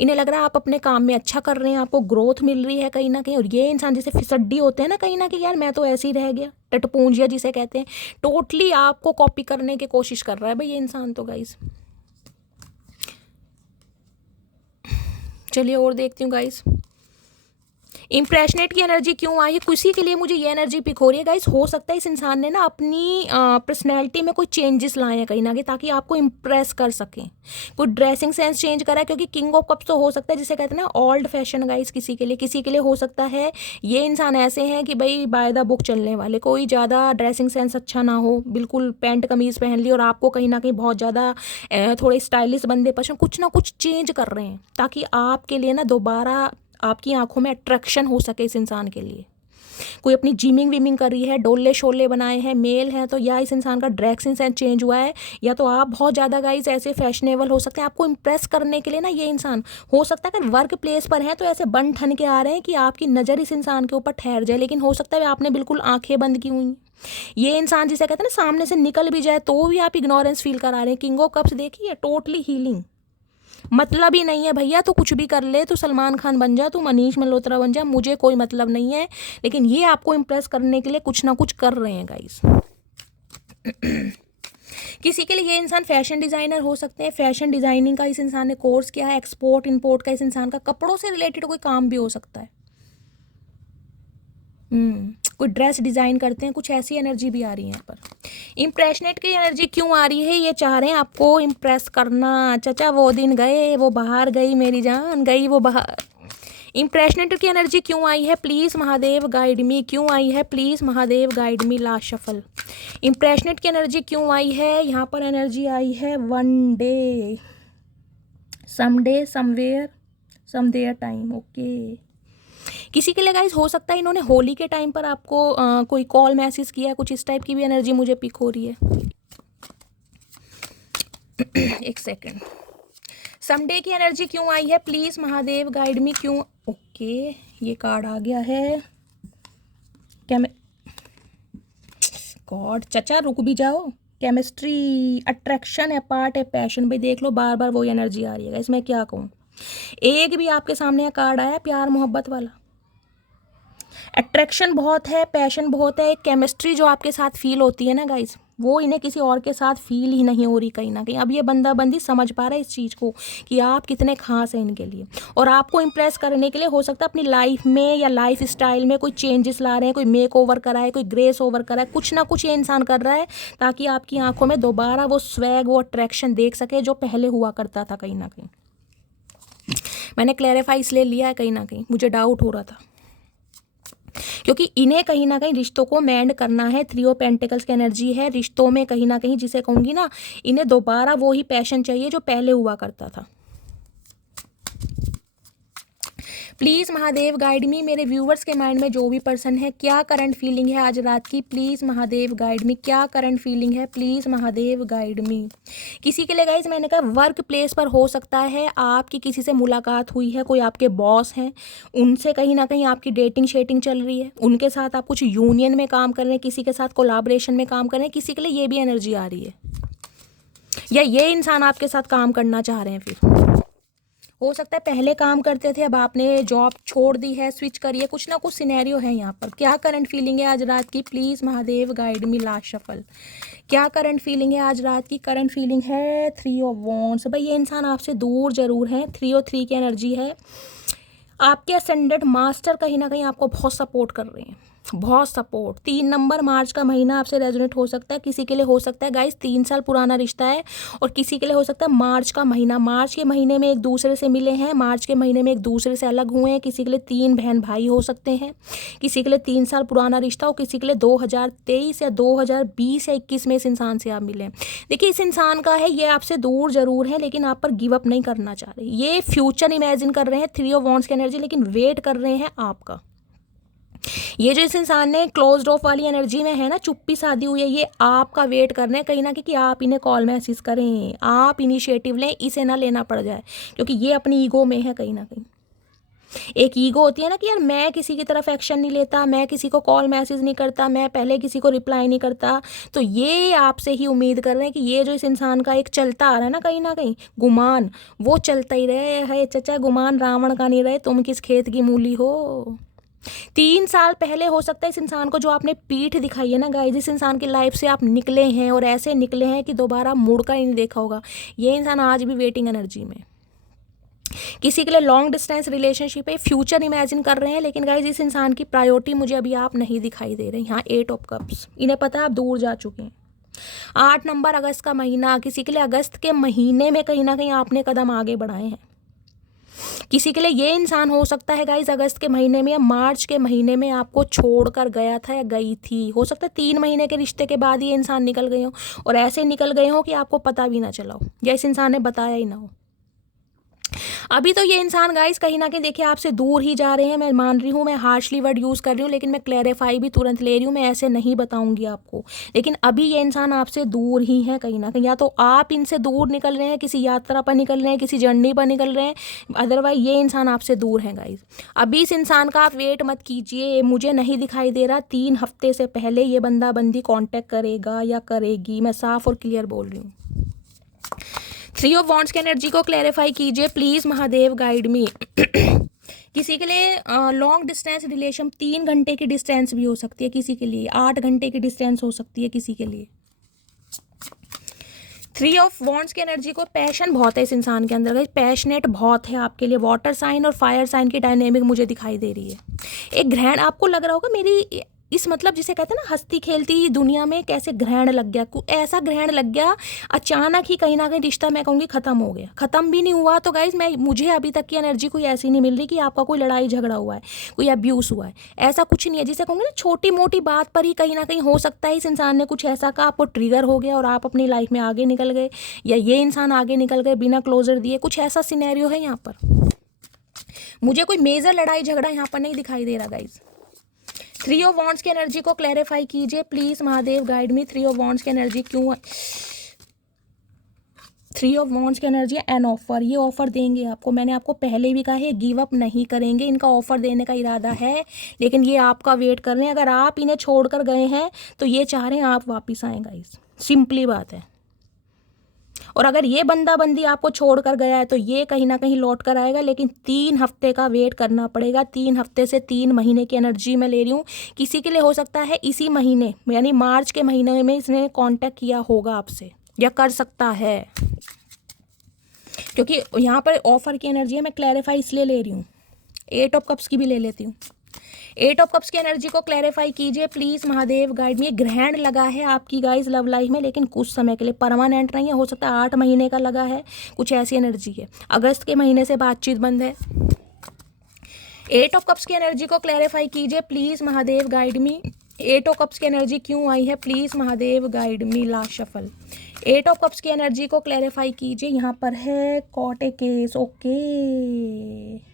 इन्हें लग रहा है आप अपने काम में अच्छा कर रहे हैं, आपको ग्रोथ मिल रही है कहीं ना कहीं, और ये इंसान जैसे फिसड्डी होते हैं ना कहीं ना कहीं, यार मैं तो ऐसे ही रह गया, टटपूंजिया जिसे कहते हैं, टोटली आपको कॉपी करने की कोशिश कर रहा है भाई ये इंसान तो गाइस। चलिए और देखती हूँ गाइस, इम्प्रेशनेट की एनर्जी क्यों आई है? किसी के लिए मुझे ये एनर्जी पिक हो रही है गाइस। हो सकता है इस इंसान ने ना अपनी पर्सनैलिटी में कोई चेंजेस लाए हैं कहीं ना कहीं, ताकि आपको इम्प्रेस कर सकें। कोई ड्रेसिंग सेंस चेंज करा है, क्योंकि किंग ऑफ कप्स तो हो सकता है जिसे कहते हैं ना ओल्ड फैशन गाइस। किसी के लिए हो सकता है ये इंसान ऐसे हैं कि भाई बाय द बुक चलने वाले, कोई ज़्यादा ड्रेसिंग सेंस अच्छा ना हो, बिल्कुल पैंट कमीज़ पहन ली, और आपको कहीं ना कहीं बहुत ज़्यादा थोड़े स्टाइलिश बंदे पसंद, कुछ ना कुछ चेंज कर रहे हैं ताकि आपके लिए ना दोबारा आपकी आंखों में अट्रैक्शन हो सके इस इंसान के लिए। कोई अपनी जिमिंग विमिंग कर रही है, डोले शोले बनाए हैं, मेल है तो, या इस इंसान का ड्रेसिंग सेंस चेंज हुआ है, या तो आप बहुत ज़्यादा गाइस ऐसे फैशनेबल हो सकते हैं। आपको इंप्रेस करने के लिए ना ये इंसान हो सकता है, अगर वर्क प्लेस पर है तो ऐसे बन ठन के आ रहे हैं कि आपकी नज़र इस इंसान के ऊपर ठहर जाए, लेकिन हो सकता है आपने बिल्कुल आंखें बंद की हुई। ये इंसान जिसे कहते हैं ना, सामने से निकल भी जाए तो भी आप इग्नोरेंस फील करा रहे हैं। किंग ऑफ कप्स देखिए, टोटली हीलिंग, मतलब ही नहीं है भैया, तो कुछ भी कर ले, तो सलमान खान बन जा, तू मनीष मल्होत्रा बन जा, मुझे कोई मतलब नहीं है। लेकिन ये आपको इम्प्रेस करने के लिए कुछ ना कुछ कर रहे हैं गाइस। किसी के लिए ये इंसान फैशन डिज़ाइनर हो सकते हैं, फैशन डिज़ाइनिंग का इस इंसान ने कोर्स किया है, एक्सपोर्ट इंपोर्ट का इस इंसान का, कपड़ों से रिलेटेड कोई काम भी हो सकता है। कोई ड्रेस डिज़ाइन करते हैं, कुछ ऐसी एनर्जी भी आ रही है यहाँ पर। इम्प्रेशनेट की एनर्जी क्यों आ रही है? ये चाह रहे हैं आपको इम्प्रेस करना। चचा वो दिन गए, वो बाहर गई, मेरी जान गई वो बाहर। इम्प्रेशनेट की एनर्जी क्यों आई है? प्लीज़ महादेव गाइड मी, क्यों आई है? Please Mahadev guide me, last shuffle. इम्प्रेशनेट की एनर्जी क्यों आई है? यहाँ पर एनर्जी आई है वन डे, समडे, समवेयर, समदेयर टाइम। ओके, किसी के लिए गाइस हो सकता है इन्होंने होली के टाइम पर आपको कोई कॉल मैसेज किया, कुछ इस टाइप की भी एनर्जी मुझे पिक हो रही है। एक सेकंड, समडे की एनर्जी क्यों आई है? प्लीज़ महादेव गाइड मी, क्यों? ओके, ये कार्ड आ गया है। क्या मैं गॉड, चचा रुक भी जाओ। केमिस्ट्री, अट्रैक्शन, है पार्ट, है पैशन। भाई देख लो, बार बार वही एनर्जी आ रही है इसमें, क्या कहूँ। एक भी आपके सामने कार्ड आया प्यार मोहब्बत वाला। अट्रैक्शन बहुत है, पैशन बहुत है, एक केमिस्ट्री जो आपके साथ फील होती है ना गाइस, वो इन्हें किसी और के साथ फील ही नहीं हो रही कहीं ना कहीं। अब ये बंदा बंदी समझ पा रहा है इस चीज़ को कि आप कितने खास हैं इनके लिए, और आपको इम्प्रेस करने के लिए हो सकता है अपनी लाइफ में या लाइफ स्टाइल में कोई चेंजेस ला रहे हैं, कोई मेक ओवर कराए, कोई ग्रेस ओवर कराए, कुछ ना कुछ ये इंसान कर रहा है ताकि आपकी आंखों में दोबारा वो स्वैग, वो अट्रैक्शन देख सके जो पहले हुआ करता था कहीं ना कहीं। मैंने क्लैरिफाई इसलिए लिया है, कहीं ना कहीं मुझे डाउट हो रहा था, क्योंकि इन्हें कहीं ना कहीं रिश्तों को मेंड करना है। थ्री ऑफ पेंटिकल्स की एनर्जी है रिश्तों में, कहीं ना कहीं जिसे कहूँगी ना, इन्हें दोबारा वो ही पैशन चाहिए जो पहले हुआ करता था। प्लीज़ महादेव गाइड मी, मेरे व्यूवर्स के माइंड में जो भी पर्सन है, क्या करंट फीलिंग है आज रात की? प्लीज़ महादेव गाइड मी, क्या करंट फीलिंग है? प्लीज़ महादेव गाइड मी। किसी के लिए गाइज मैंने कहा वर्क प्लेस पर हो सकता है आपकी किसी से मुलाकात हुई है, कोई आपके बॉस हैं, उनसे कहीं ना कहीं आपकी डेटिंग शेटिंग चल रही है, उनके साथ आप कुछ यूनियन में काम कर रहे हैं, किसी के साथ कोलाब्रेशन में काम कर रहे हैं। किसी के लिए ये भी एनर्जी आ रही है, या ये इंसान आपके साथ काम करना चाह रहे हैं। फिर हो सकता है पहले काम करते थे, अब आपने जॉब छोड़ दी है, स्विच करिए, कुछ ना कुछ सिनेरियो है यहाँ पर। क्या करंट फीलिंग है आज रात की? Please Mahadev guide me, last shuffle. क्या करंट फीलिंग है आज रात की? करंट फीलिंग है थ्री ऑफ वॉन्ड्स। भाई ये इंसान आपसे दूर जरूर है, 3 और 3 की एनर्जी है। आपके असेंडेंट मास्टर कहीं ना कहीं आपको बहुत सपोर्ट कर रहे हैं, बहुत सपोर्ट। 3 नंबर मार्च का महीना आपसे रेजोनेट हो सकता है, किसी के लिए हो सकता है गाइस 3 साल पुराना रिश्ता है, और किसी के लिए हो सकता है मार्च का महीना, मार्च के महीने में एक दूसरे से मिले हैं, मार्च के महीने में एक दूसरे से अलग हुए हैं। किसी के लिए 3 बहन भाई हो सकते हैं, किसी के लिए 3 साल पुराना रिश्ता, और किसी के लिए 2023 या 2020 या 21 में इस इंसान से आप मिले। देखिए इस इंसान का है, ये आपसे दूर जरूर है लेकिन आप पर गिव अप नहीं करना चाह रहे, ये फ्यूचर इमेजिन कर रहे हैं, 3 ऑफ वॉन्ड्स की एनर्जी, लेकिन वेट कर रहे हैं आपका। ये जो इस इंसान ने क्लोज्ड ऑफ वाली एनर्जी में है ना, चुप्पी साधी हुई है, ये आपका वेट कर रहे हैं कहीं ना कहीं कि आप इन्हें कॉल मैसेज करें, आप इनिशिएटिव लें, इसे ना लेना पड़ जाए, क्योंकि ये अपनी ईगो में है कहीं ना कहीं। एक ईगो होती है ना कि यार मैं किसी की तरफ एक्शन नहीं लेता, मैं किसी को कॉल मैसेज नहीं करता, मैं पहले किसी को रिप्लाई नहीं करता, तो ये आपसे ही उम्मीद कर रहे हैं कि ये जो इस इंसान का एक चलता आ रहा है ना कहीं गुमान, वो चलता ही रहे है। चचा गुमान रावण का नहीं रहे, तुम किस खेत की मूली हो। 3 साल पहले हो सकता है इस इंसान को जो आपने पीठ दिखाई है ना गाइस, जिस इंसान की लाइफ से आप निकले हैं और ऐसे निकले हैं कि दोबारा मुड़कर ही नहीं देखा होगा, ये इंसान आज भी वेटिंग एनर्जी में। किसी के लिए लॉन्ग डिस्टेंस रिलेशनशिप है, फ्यूचर इमेजिन कर रहे हैं, लेकिन गाइस इस इंसान की प्रायोरिटी मुझे अभी आप नहीं दिखाई दे रहे। यहाँ 8 ऑफ कप्स, इन्हें पता है आप दूर जा चुके हैं। 8 नंबर अगस्त का महीना, किसी के लिए अगस्त के महीने में कहीं ना कहीं आपने कदम आगे बढ़ाए हैं। किसी के लिए ये इंसान हो सकता है गाइज अगस्त के महीने में या मार्च के महीने में आपको छोड़कर गया था या गई थी, हो सकता है 3 महीने के रिश्ते के बाद ये इंसान निकल गए हो, और ऐसे निकल गए हो कि आपको पता भी ना चला हो, या इस इंसान ने बताया ही ना हो। अभी तो ये इंसान गाइस कहीं ना कहीं देखिए आपसे दूर ही जा रहे हैं, मैं मान रही हूँ, मैं हार्शली वर्ड यूज़ कर रही हूँ, लेकिन मैं क्लैरिफाई भी तुरंत ले रही हूँ, मैं ऐसे नहीं बताऊंगी आपको, लेकिन अभी ये इंसान आपसे दूर ही है कहीं ना कहीं, या तो आप इनसे दूर निकल रहे हैं, किसी यात्रा पर निकल रहे हैं, किसी जर्नी पर निकल रहे हैं, अदरवाइज ये इंसान आपसे दूर है गाइस। अभी इस इंसान का आप वेट मत कीजिए, मुझे नहीं दिखाई दे रहा 3 हफ्ते से पहले ये बंदा बंदी कॉन्टेक्ट करेगा या करेगी, मैं साफ और क्लियर बोल रही हूँ। 3 ऑफ वॉन्ड्स की एनर्जी को क्लैरिफाई कीजिए प्लीज महादेव, गाइड मी। किसी के लिए लॉन्ग डिस्टेंस रिलेशन, 3 घंटे की डिस्टेंस भी हो सकती है, किसी के लिए 8 घंटे की डिस्टेंस हो सकती है किसी के लिए। 3 ऑफ वॉन्ड्स की एनर्जी को, पैशन बहुत है इस इंसान के अंदर, पैशनेट बहुत है आपके लिए, वाटर साइन और फायर साइन की डायनेमिक मुझे दिखाई दे रही है। एक ग्रहण आपको लग रहा होगा मेरी इस मतलब जिसे कहते हैं ना हंसती खेलती दुनिया में कैसे ग्रहण लग गया, ऐसा ग्रहण लग गया अचानक ही, कहीं ना कहीं रिश्ता मैं कहूँगी खत्म हो गया, खत्म भी नहीं हुआ तो गाइज मुझे अभी तक की एनर्जी कोई ऐसी नहीं मिल रही कि आपका कोई लड़ाई झगड़ा हुआ है, कोई अब्यूज़ हुआ है, ऐसा कुछ नहीं है। जिसे कहूँगी ना छोटी मोटी बात पर ही कहीं ना कहीं हो सकता है इस इंसान ने कुछ ऐसा कहा, आपको ट्रिगर हो गया और आप अपनी लाइफ में आगे निकल गए, या ये इंसान आगे निकल गए बिना क्लोजर दिए, कुछ ऐसा सिनेरियो है यहाँ पर। मुझे कोई मेजर लड़ाई झगड़ा यहाँ पर नहीं दिखाई दे रहा गाइज। 3 ऑफ वॉन्ड्स की एनर्जी को क्लैरिफाई कीजिए please Mahadev, guide me. 3 of wands की एनर्जी क्यों, 3 ऑफ वॉन्ड्स की एनर्जी एन ऑफर, ये ऑफर देंगे आपको, मैंने आपको पहले भी कहा है गिव अप नहीं करेंगे, इनका ऑफर देने का इरादा है, लेकिन ये आपका वेट कर रहे हैं। अगर आप इन्हें छोड़कर गए हैं तो ये चाह रहे हैं आप वापिस आएँ गाइस, सिंपली बात है। और अगर ये बंदा बंदी आपको छोड़कर गया है तो ये कहीं ना कहीं लौट कर आएगा, लेकिन 3 हफ्ते का वेट करना पड़ेगा। 3 हफ्ते से 3 महीने की एनर्जी मैं ले रही हूँ। किसी के लिए हो सकता है इसी महीने यानी मार्च के महीने में इसने कांटेक्ट किया होगा आपसे, या कर सकता है, क्योंकि यहाँ पर ऑफर की एनर्जी है, मैं क्लैरिफाई इसलिए ले रही हूँ। 8 ऑफ कप्स की भी ले लेती हूँ। 8 ऑफ कप्स की एनर्जी को क्लैरिफाई कीजिए प्लीज महादेव, गाइड में। ग्रहण लगा है आपकी गाइज लव लाइफ में, लेकिन कुछ समय के लिए, परमानेंट नहीं है, हो सकता है 8 महीने का लगा है, कुछ ऐसी एनर्जी है। अगस्त के महीने से बातचीत बंद है। 8 ऑफ कप्स की एनर्जी को क्लैरिफाई कीजिए please Mahadev, guide me. 8 of cups की एनर्जी क्यों आई है please Mahadev, guide me. Last shuffle. 8 of cups की एनर्जी को क्लैरिफाई कीजिए। यहाँ पर है caught a case, okay.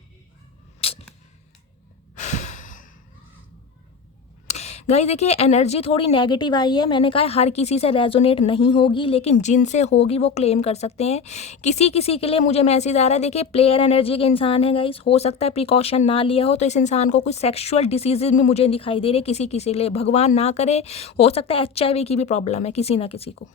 Guys देखिए एनर्जी थोड़ी नेगेटिव आई है, मैंने कहा हर किसी से रेजोनेट नहीं होगी, लेकिन जिनसे होगी वो क्लेम कर सकते हैं। किसी किसी के लिए मुझे मैसेज आ रहा है, देखिए प्लेयर एनर्जी के इंसान है गाइस, हो सकता है प्रिकॉशन ना लिया हो तो इस इंसान को कुछ सेक्सुअल डिसीजेज में मुझे दिखाई दे रहे किसी किसी के लिए, भगवान ना करे, हो सकता है HIV की भी प्रॉब्लम है किसी ना किसी को,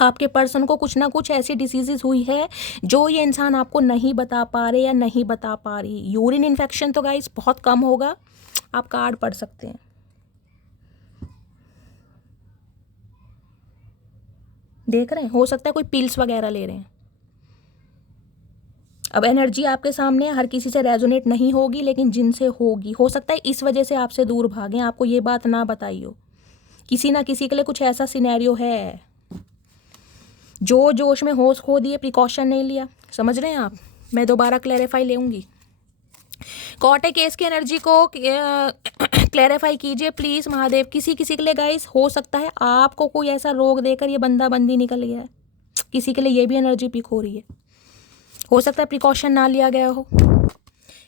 आपके पर्सन को कुछ ना कुछ ऐसी डिसीजेज हुई है जो ये इंसान आपको नहीं बता पा रहे या नहीं बता पा रही। यूरिन इन्फेक्शन तो गाइस बहुत कम होगा, आप कार्ड पढ़ सकते हैं। देख रहे हैं, हो सकता है कोई पिल्स वगैरह ले रहे हैं। अब एनर्जी आपके सामने हर किसी से रेजोनेट नहीं होगी, लेकिन जिनसे होगी, हो सकता है इस वजह से आपसे दूर भागें, आपको ये बात ना बताई हो। किसी ना किसी के लिए कुछ ऐसा सिनेरियो है। जो जोश में होश खो दिए, प्रिकॉशन नहीं लिया, समझ रहे हैं आप। मैं दोबारा क्लैरिफाई लेंगी। कोर्ट केस की एनर्जी को क्लैरिफाई कीजिए प्लीज़ महादेव। किसी किसी के लिए गाइस हो सकता है आपको कोई ऐसा रोग देकर ये बंदा बंदी निकल गया है, किसी के लिए ये भी एनर्जी पिक हो रही है। हो सकता है प्रिकॉशन ना लिया गया हो।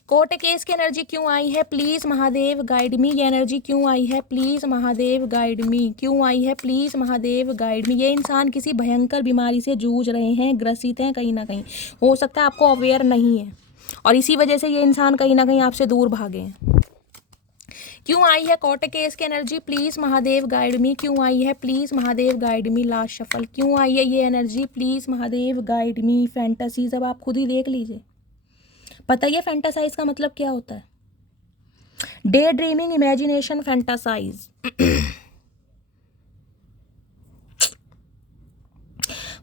कोर्ट केस की एनर्जी क्यों आई है प्लीज़ महादेव गाइड मी। ये एनर्जी क्यों आई है प्लीज़ महादेव गाइड मी, क्यों आई है प्लीज़ महादेव गाइड मी। ये इंसान किसी भयंकर बीमारी से जूझ रहे हैं, ग्रसित हैं कहीं ना कहीं। हो सकता है आपको अवेयर नहीं है और इसी वजह से ये इंसान कहीं ना कहीं आपसे दूर भागे हैं। क्यों आई है कोर्ट केस की energy please Mahadev guide me, क्यों आई है please Mahadev guide me. Last shuffle, क्यों आई है ये energy please Mahadev guide me. Fantasies, अब आप खुद ही देख लीजिए। पता है फैंटासाइज का मतलब क्या होता है? Day dreaming, imagination, fantasize.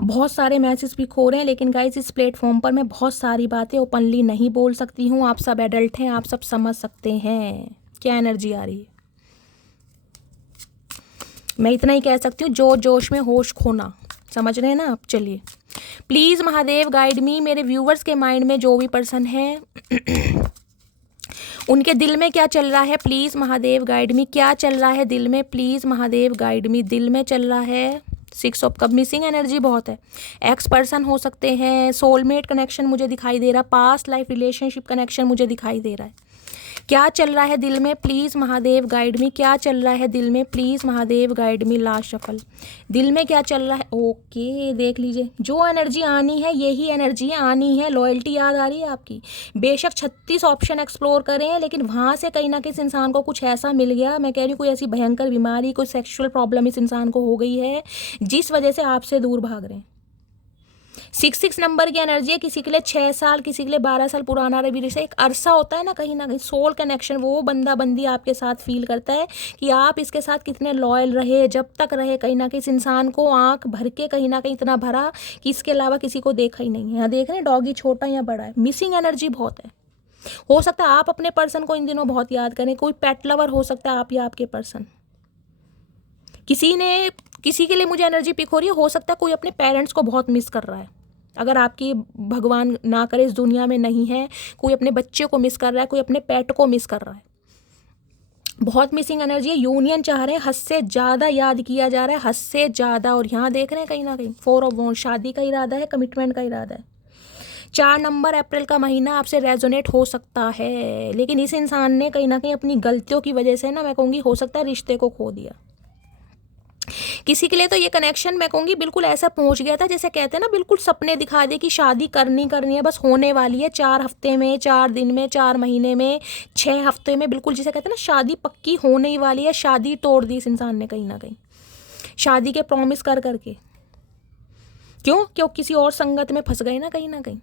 बहुत सारे मैसेज भी खो रहे हैं, लेकिन गाइस इस प्लेटफॉर्म पर मैं बहुत सारी बातें ओपनली नहीं बोल सकती हूँ। आप सब एडल्ट हैं, आप सब समझ सकते हैं क्या एनर्जी आ रही है। मैं इतना ही कह सकती हूँ, जो जोश में होश खोना, समझ रहे हैं ना आप। चलिए प्लीज़ महादेव गाइड मी। मेरे व्यूवर्स के माइंड में जो भी पर्सन है उनके दिल में क्या चल रहा है प्लीज़ महादेव गाइड मी। क्या चल रहा है दिल में प्लीज़ महादेव गाइड मी। दिल में चल रहा है 6 ऑफ कप, मिसिंग एनर्जी बहुत है। एक्स पर्सन हो सकते हैं, सोलमेट कनेक्शन मुझे दिखाई दे रहा, पास्ट लाइफ रिलेशनशिप कनेक्शन मुझे दिखाई दे रहा है। क्या चल रहा है दिल में प्लीज़ महादेव गाइड मी। क्या चल रहा है दिल में please Mahadev guide me. Last shuffle, दिल में क्या चल रहा है। ओके देख लीजिए, जो एनर्जी आनी है यही एनर्जी आनी है। लॉयल्टी याद आ रही है आपकी। बेशक 36 ऑप्शन एक्सप्लोर करें हैं, लेकिन वहाँ से कहीं ना किसी इंसान को कुछ ऐसा मिल गया, मैं कह रही हूँ कोई ऐसी भयंकर बीमारी, कोई सेक्सुअल प्रॉब्लम इस इंसान को हो गई है जिस वजह से आपसे दूर भाग रहे हैं। 6 नंबर की एनर्जी है। किसी के लिए 6 साल, किसी के लिए 12 साल पुराना रिलेशन, एक अरसा होता है ना कहीं सोल कनेक्शन। वो बंदा बंदी आपके साथ फील करता है कि आप इसके साथ कितने लॉयल रहे, जब तक रहे। कहीं ना कहीं इस इंसान को आंख भर के कहीं ना कहीं इतना भरा कि इसके अलावा किसी को देखा ही नहीं है। यहाँ देख रहे हैं डॉगी छोटा या बड़ा है। मिसिंग एनर्जी बहुत है। हो सकता है आप अपने पर्सन को इन दिनों बहुत याद करें। कोई पेट लवर हो सकता है आप या आपके पर्सन। किसी के लिए मुझे एनर्जी पिक हो रही है, हो सकता है कोई अपने पेरेंट्स को बहुत मिस कर रहा है। अगर आपकी भगवान ना करे इस दुनिया में नहीं है, कोई अपने बच्चे को मिस कर रहा है, कोई अपने पेट को मिस कर रहा है। बहुत मिसिंग एनर्जी है। यूनियन चाह रहे हैं, हद से ज़्यादा याद किया जा रहा है, हद से ज़्यादा। और यहाँ देख रहे हैं कहीं ना कहीं 4 ऑफ वॉन्ड्स, शादी का इरादा है, कमिटमेंट का इरादा है। 4 नंबर, अप्रैल का महीना आपसे रेजोनेट हो सकता है, लेकिन इस इंसान ने कहीं ना कहीं अपनी गलतियों की वजह से ना, मैं कहूँगी हो सकता है रिश्ते को खो दिया। किसी के लिए तो ये कनेक्शन मैं कहूँगी बिल्कुल ऐसा पहुँच गया था, जैसे कहते हैं ना बिल्कुल सपने दिखा दे कि शादी करनी है, बस होने वाली है 4 हफ्ते में, 4 दिन में, 4 महीने में, 6 हफ्ते में, बिल्कुल जिसे कहते हैं ना शादी पक्की होने ही वाली है। शादी तोड़ दी इस इंसान ने कहीं ना कहीं, शादी के प्रॉमिस कर करके। क्यों किसी और संगत में फंस गए ना कहीं ना कहीं।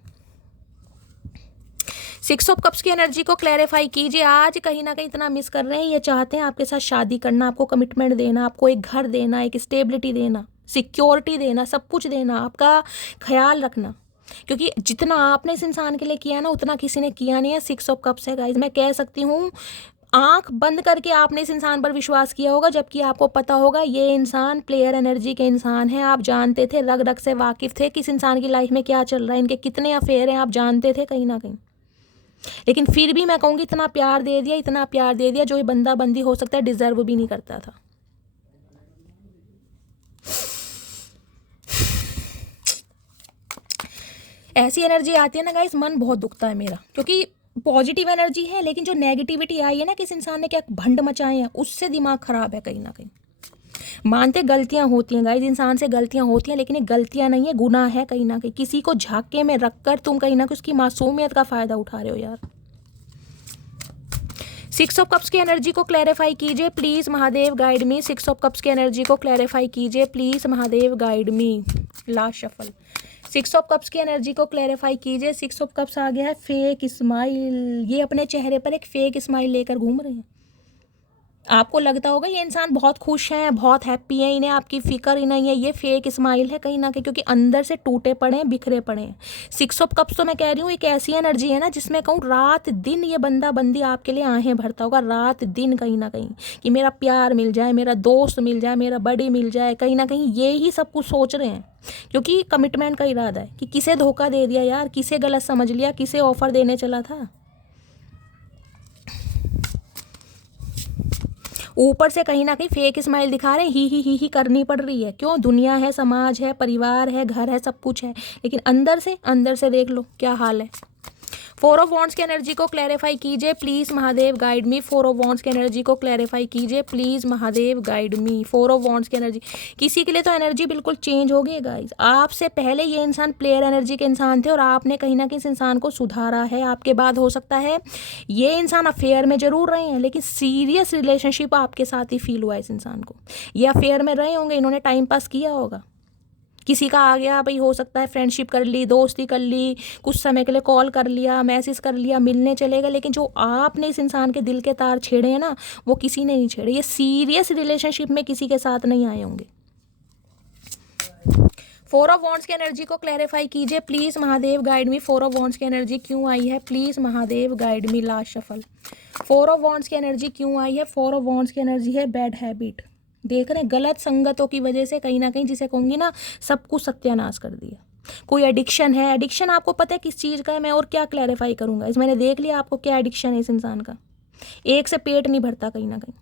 6 ऑफ कप्स की एनर्जी को क्लैरिफाई कीजिए। आज कहीं ना कहीं इतना मिस कर रहे हैं, ये चाहते हैं आपके साथ शादी करना, आपको कमिटमेंट देना, आपको एक घर देना, एक स्टेबिलिटी देना, सिक्योरिटी देना, सब कुछ देना, आपका ख्याल रखना। क्योंकि जितना आपने इस इंसान के लिए किया ना, उतना किसी ने किया नहीं है। 6 ऑफ कप्स है गाइस। मैं कह सकती हूँ आंख बंद करके आपने इस इंसान पर विश्वास किया होगा, जबकि आपको पता होगा ये इंसान प्लेयर एनर्जी के इंसान है। आप जानते थे, रग रग से वाकिफ थे कि इस इंसान की लाइफ में क्या चल रहा है, इनके कितने अफेयर हैं, आप जानते थे कहीं ना कहीं। लेकिन फिर भी मैं कहूँगी इतना प्यार दे दिया, इतना प्यार दे दिया, जो ये बंदा बंदी हो सकता है डिजर्व भी नहीं करता था। ऐसी एनर्जी आती है ना गाइस, मन बहुत दुखता है मेरा, क्योंकि पॉजिटिव एनर्जी है, लेकिन जो नेगेटिविटी आई है ना कि इस इंसान ने क्या भंड मचाए हैं, उससे दिमाग खराब है कहीं ना कहीं। मानते गलतियां होती हैं गाइस, इंसान से गलतियां होती हैं, लेकिन ये गलतियां नहीं है, गुनाह है कहीं ना कहीं। किसी को झाके में रखकर तुम कहीं ना कहीं उसकी मासूमियत का फ़ायदा उठा रहे हो यार। 6 ऑफ कप्स की एनर्जी को क्लैरिफाई कीजिए please Mahadev guide me. 6 of cups की एनर्जी को क्लैरिफाई कीजिए please Mahadev guide me. Last shuffle, 6 of cups की एनर्जी को क्लैरिफाई कीजिए। 6 ऑफ कप्स आ गया है फेक स्माइल। ये अपने चेहरे पर एक फेक स्माइल लेकर घूम रहे हैं। आपको लगता होगा ये इंसान बहुत खुश है, बहुत हैप्पी है, इन्हें आपकी फिक्र ही नहीं है, ये फेक स्माइल है कहीं ना कहीं, क्योंकि अंदर से टूटे पड़े हैं, बिखरे पड़े हैं। 6 ऑफ कप्स तो मैं कह रही हूँ एक ऐसी एनर्जी है ना जिसमें कहूँ रात दिन ये बंदा बंदी आपके लिए आहें भरता होगा, रात दिन कहीं ना कहीं, कि मेरा प्यार मिल जाए, मेरा दोस्त मिल जाए, मेरा बड़ी मिल जाए, कहीं ना कहीं ये ही सब कुछ सोच रहे हैं। क्योंकि कमिटमेंट का इरादा है कि किसे धोखा दे दिया यार, किसे गलत समझ लिया, किसे ऑफर देने चला था। ऊपर से कहीं ना कहीं फेक स्माइल दिखा रहे हैं, ही करनी पड़ रही है। क्यों? दुनिया है, समाज है, परिवार है, घर है, सब कुछ है, लेकिन अंदर से देख लो क्या हाल है। 4 ऑफ वॉन्ड्स की एनर्जी को क्लैरिफाई कीजिए please Mahadev, guide me. 4 of wands की एनर्जी को क्लैरिफाई कीजिए please Mahadev, guide me. 4 of wands की एनर्जी, किसी के लिए तो एनर्जी बिल्कुल चेंज हो गई है गाइस। आपसे पहले ये इंसान प्लेयर एनर्जी के इंसान थे और आपने कहीं ना कहीं इस इंसान को सुधारा है। आपके बाद हो सकता है ये इंसान अफेयर में जरूर रहे हैं, लेकिन सीरियस रिलेशनशिप आपके साथ ही फील हुआ है इस इंसान को। ये अफेयर में रहे होंगे, इन्होंने टाइम पास किया होगा, किसी का आ गया भाई, हो सकता है फ्रेंडशिप कर ली, दोस्ती कर ली, कुछ समय के लिए कॉल कर लिया, मैसेज कर लिया, मिलने चले गए, लेकिन जो आपने इस इंसान के दिल के तार छेड़े हैं ना, वो किसी ने नहीं छेड़े। ये सीरियस रिलेशनशिप में किसी के साथ नहीं आए होंगे। 4 ऑफ वॉन्ड्स की एनर्जी को क्लैरिफाई कीजिए please Mahadev, guide me. 4 of wands की एनर्जी क्यों आई है please Mahadev, guide me. Last shuffle. 4 of wands की एनर्जी क्यों आई है? 4 ऑफ वॉन्ड्स की एनर्जी है बैड हैबिट। देख रहे हैं, गलत संगतों की वजह से कहीं ना कहीं, जिसे कहूँगी ना, सब कुछ सत्यानाश कर दिया। कोई एडिक्शन है, एडिक्शन आपको पता है किस चीज़ का है, मैं और क्या क्लैरिफाई करूँगा, इस मैंने देख लिया आपको क्या एडिक्शन है इस इंसान का। एक से पेट नहीं भरता कहीं ना कहीं।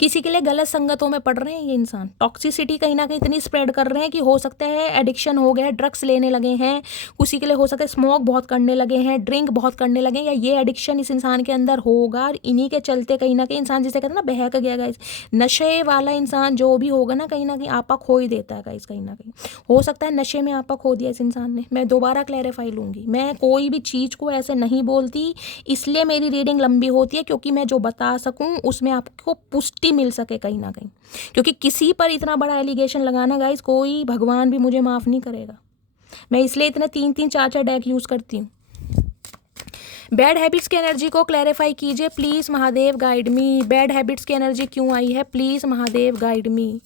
किसी के लिए गलत संगतों में पड़ रहे हैं ये इंसान, टॉक्सिसिटी कहीं ना कहीं इतनी स्प्रेड कर रहे हैं कि हो सकता है एडिक्शन हो गया है, ड्रग्स लेने लगे हैं, किसी के लिए हो सकता है स्मोक बहुत करने लगे हैं, ड्रिंक बहुत करने लगे हैं, या ये एडिक्शन इस इंसान के अंदर होगा, और इन्हीं के चलते कहीं ना कहीं इंसान, जिसे कहते हैं ना बहक गया गाइस। नशे वाला इंसान जो भी होगा ना, कहीं ना कहीं आपा खो ही देता है गाइस। कहीं ना कहीं हो सकता है नशे में आपा खो दिया इस इंसान ने। मैं दोबारा क्लैरिफाई लूँगी, मैं कोई भी चीज़ को ऐसे नहीं बोलती, इसलिए मेरी रीडिंग लंबी होती है, क्योंकि मैं जो बता सकूँ उसमें आपको पुष्टि मिल सके कहीं ना कहीं। क्योंकि किसी पर इतना बड़ा एलिगेशन लगाना गाइस, कोई भगवान भी मुझे माफ़ नहीं करेगा। मैं इसलिए इतने 3-3 4-4 डेक यूज़ करती हूँ। बैड हैबिट्स की एनर्जी को क्लैरिफाई कीजिए please Mahadev, guide me. Bad habits की एनर्जी क्यों आई है प्लीज़ महादेव, गाइड मी।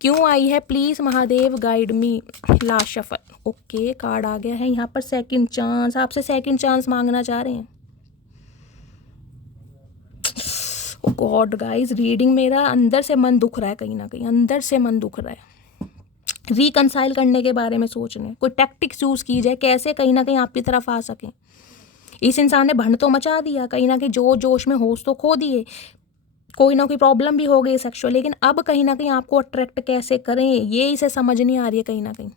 क्यों आई है please Mahadev, guide me. Last shuffle. Okay, card आ गया है यहाँ पर सेकंड चांस। आपसे सेकंड चांस मांगना चाह रहे हैं। गॉड गाइस, रीडिंग मेरा अंदर से मन दुख रहा है, कहीं ना कहीं अंदर से मन दुख रहा है। रिकनसाइल करने के बारे में सोच रहे हैं, कोई टैक्टिक्स यूज़ की जाए, कैसे कहीं ना कहीं आपकी तरफ आ सकें। इस इंसान ने भंड तो मचा दिया, कहीं ना कहीं जोश में होश तो खो दिए, कोई ना कोई प्रॉब्लम भी हो गई सेक्सुअल, लेकिन अब कहीं ना कहीं आपको अट्रैक्ट कैसे करें ये इसे समझ नहीं आ रही है कहीं ना कहीं।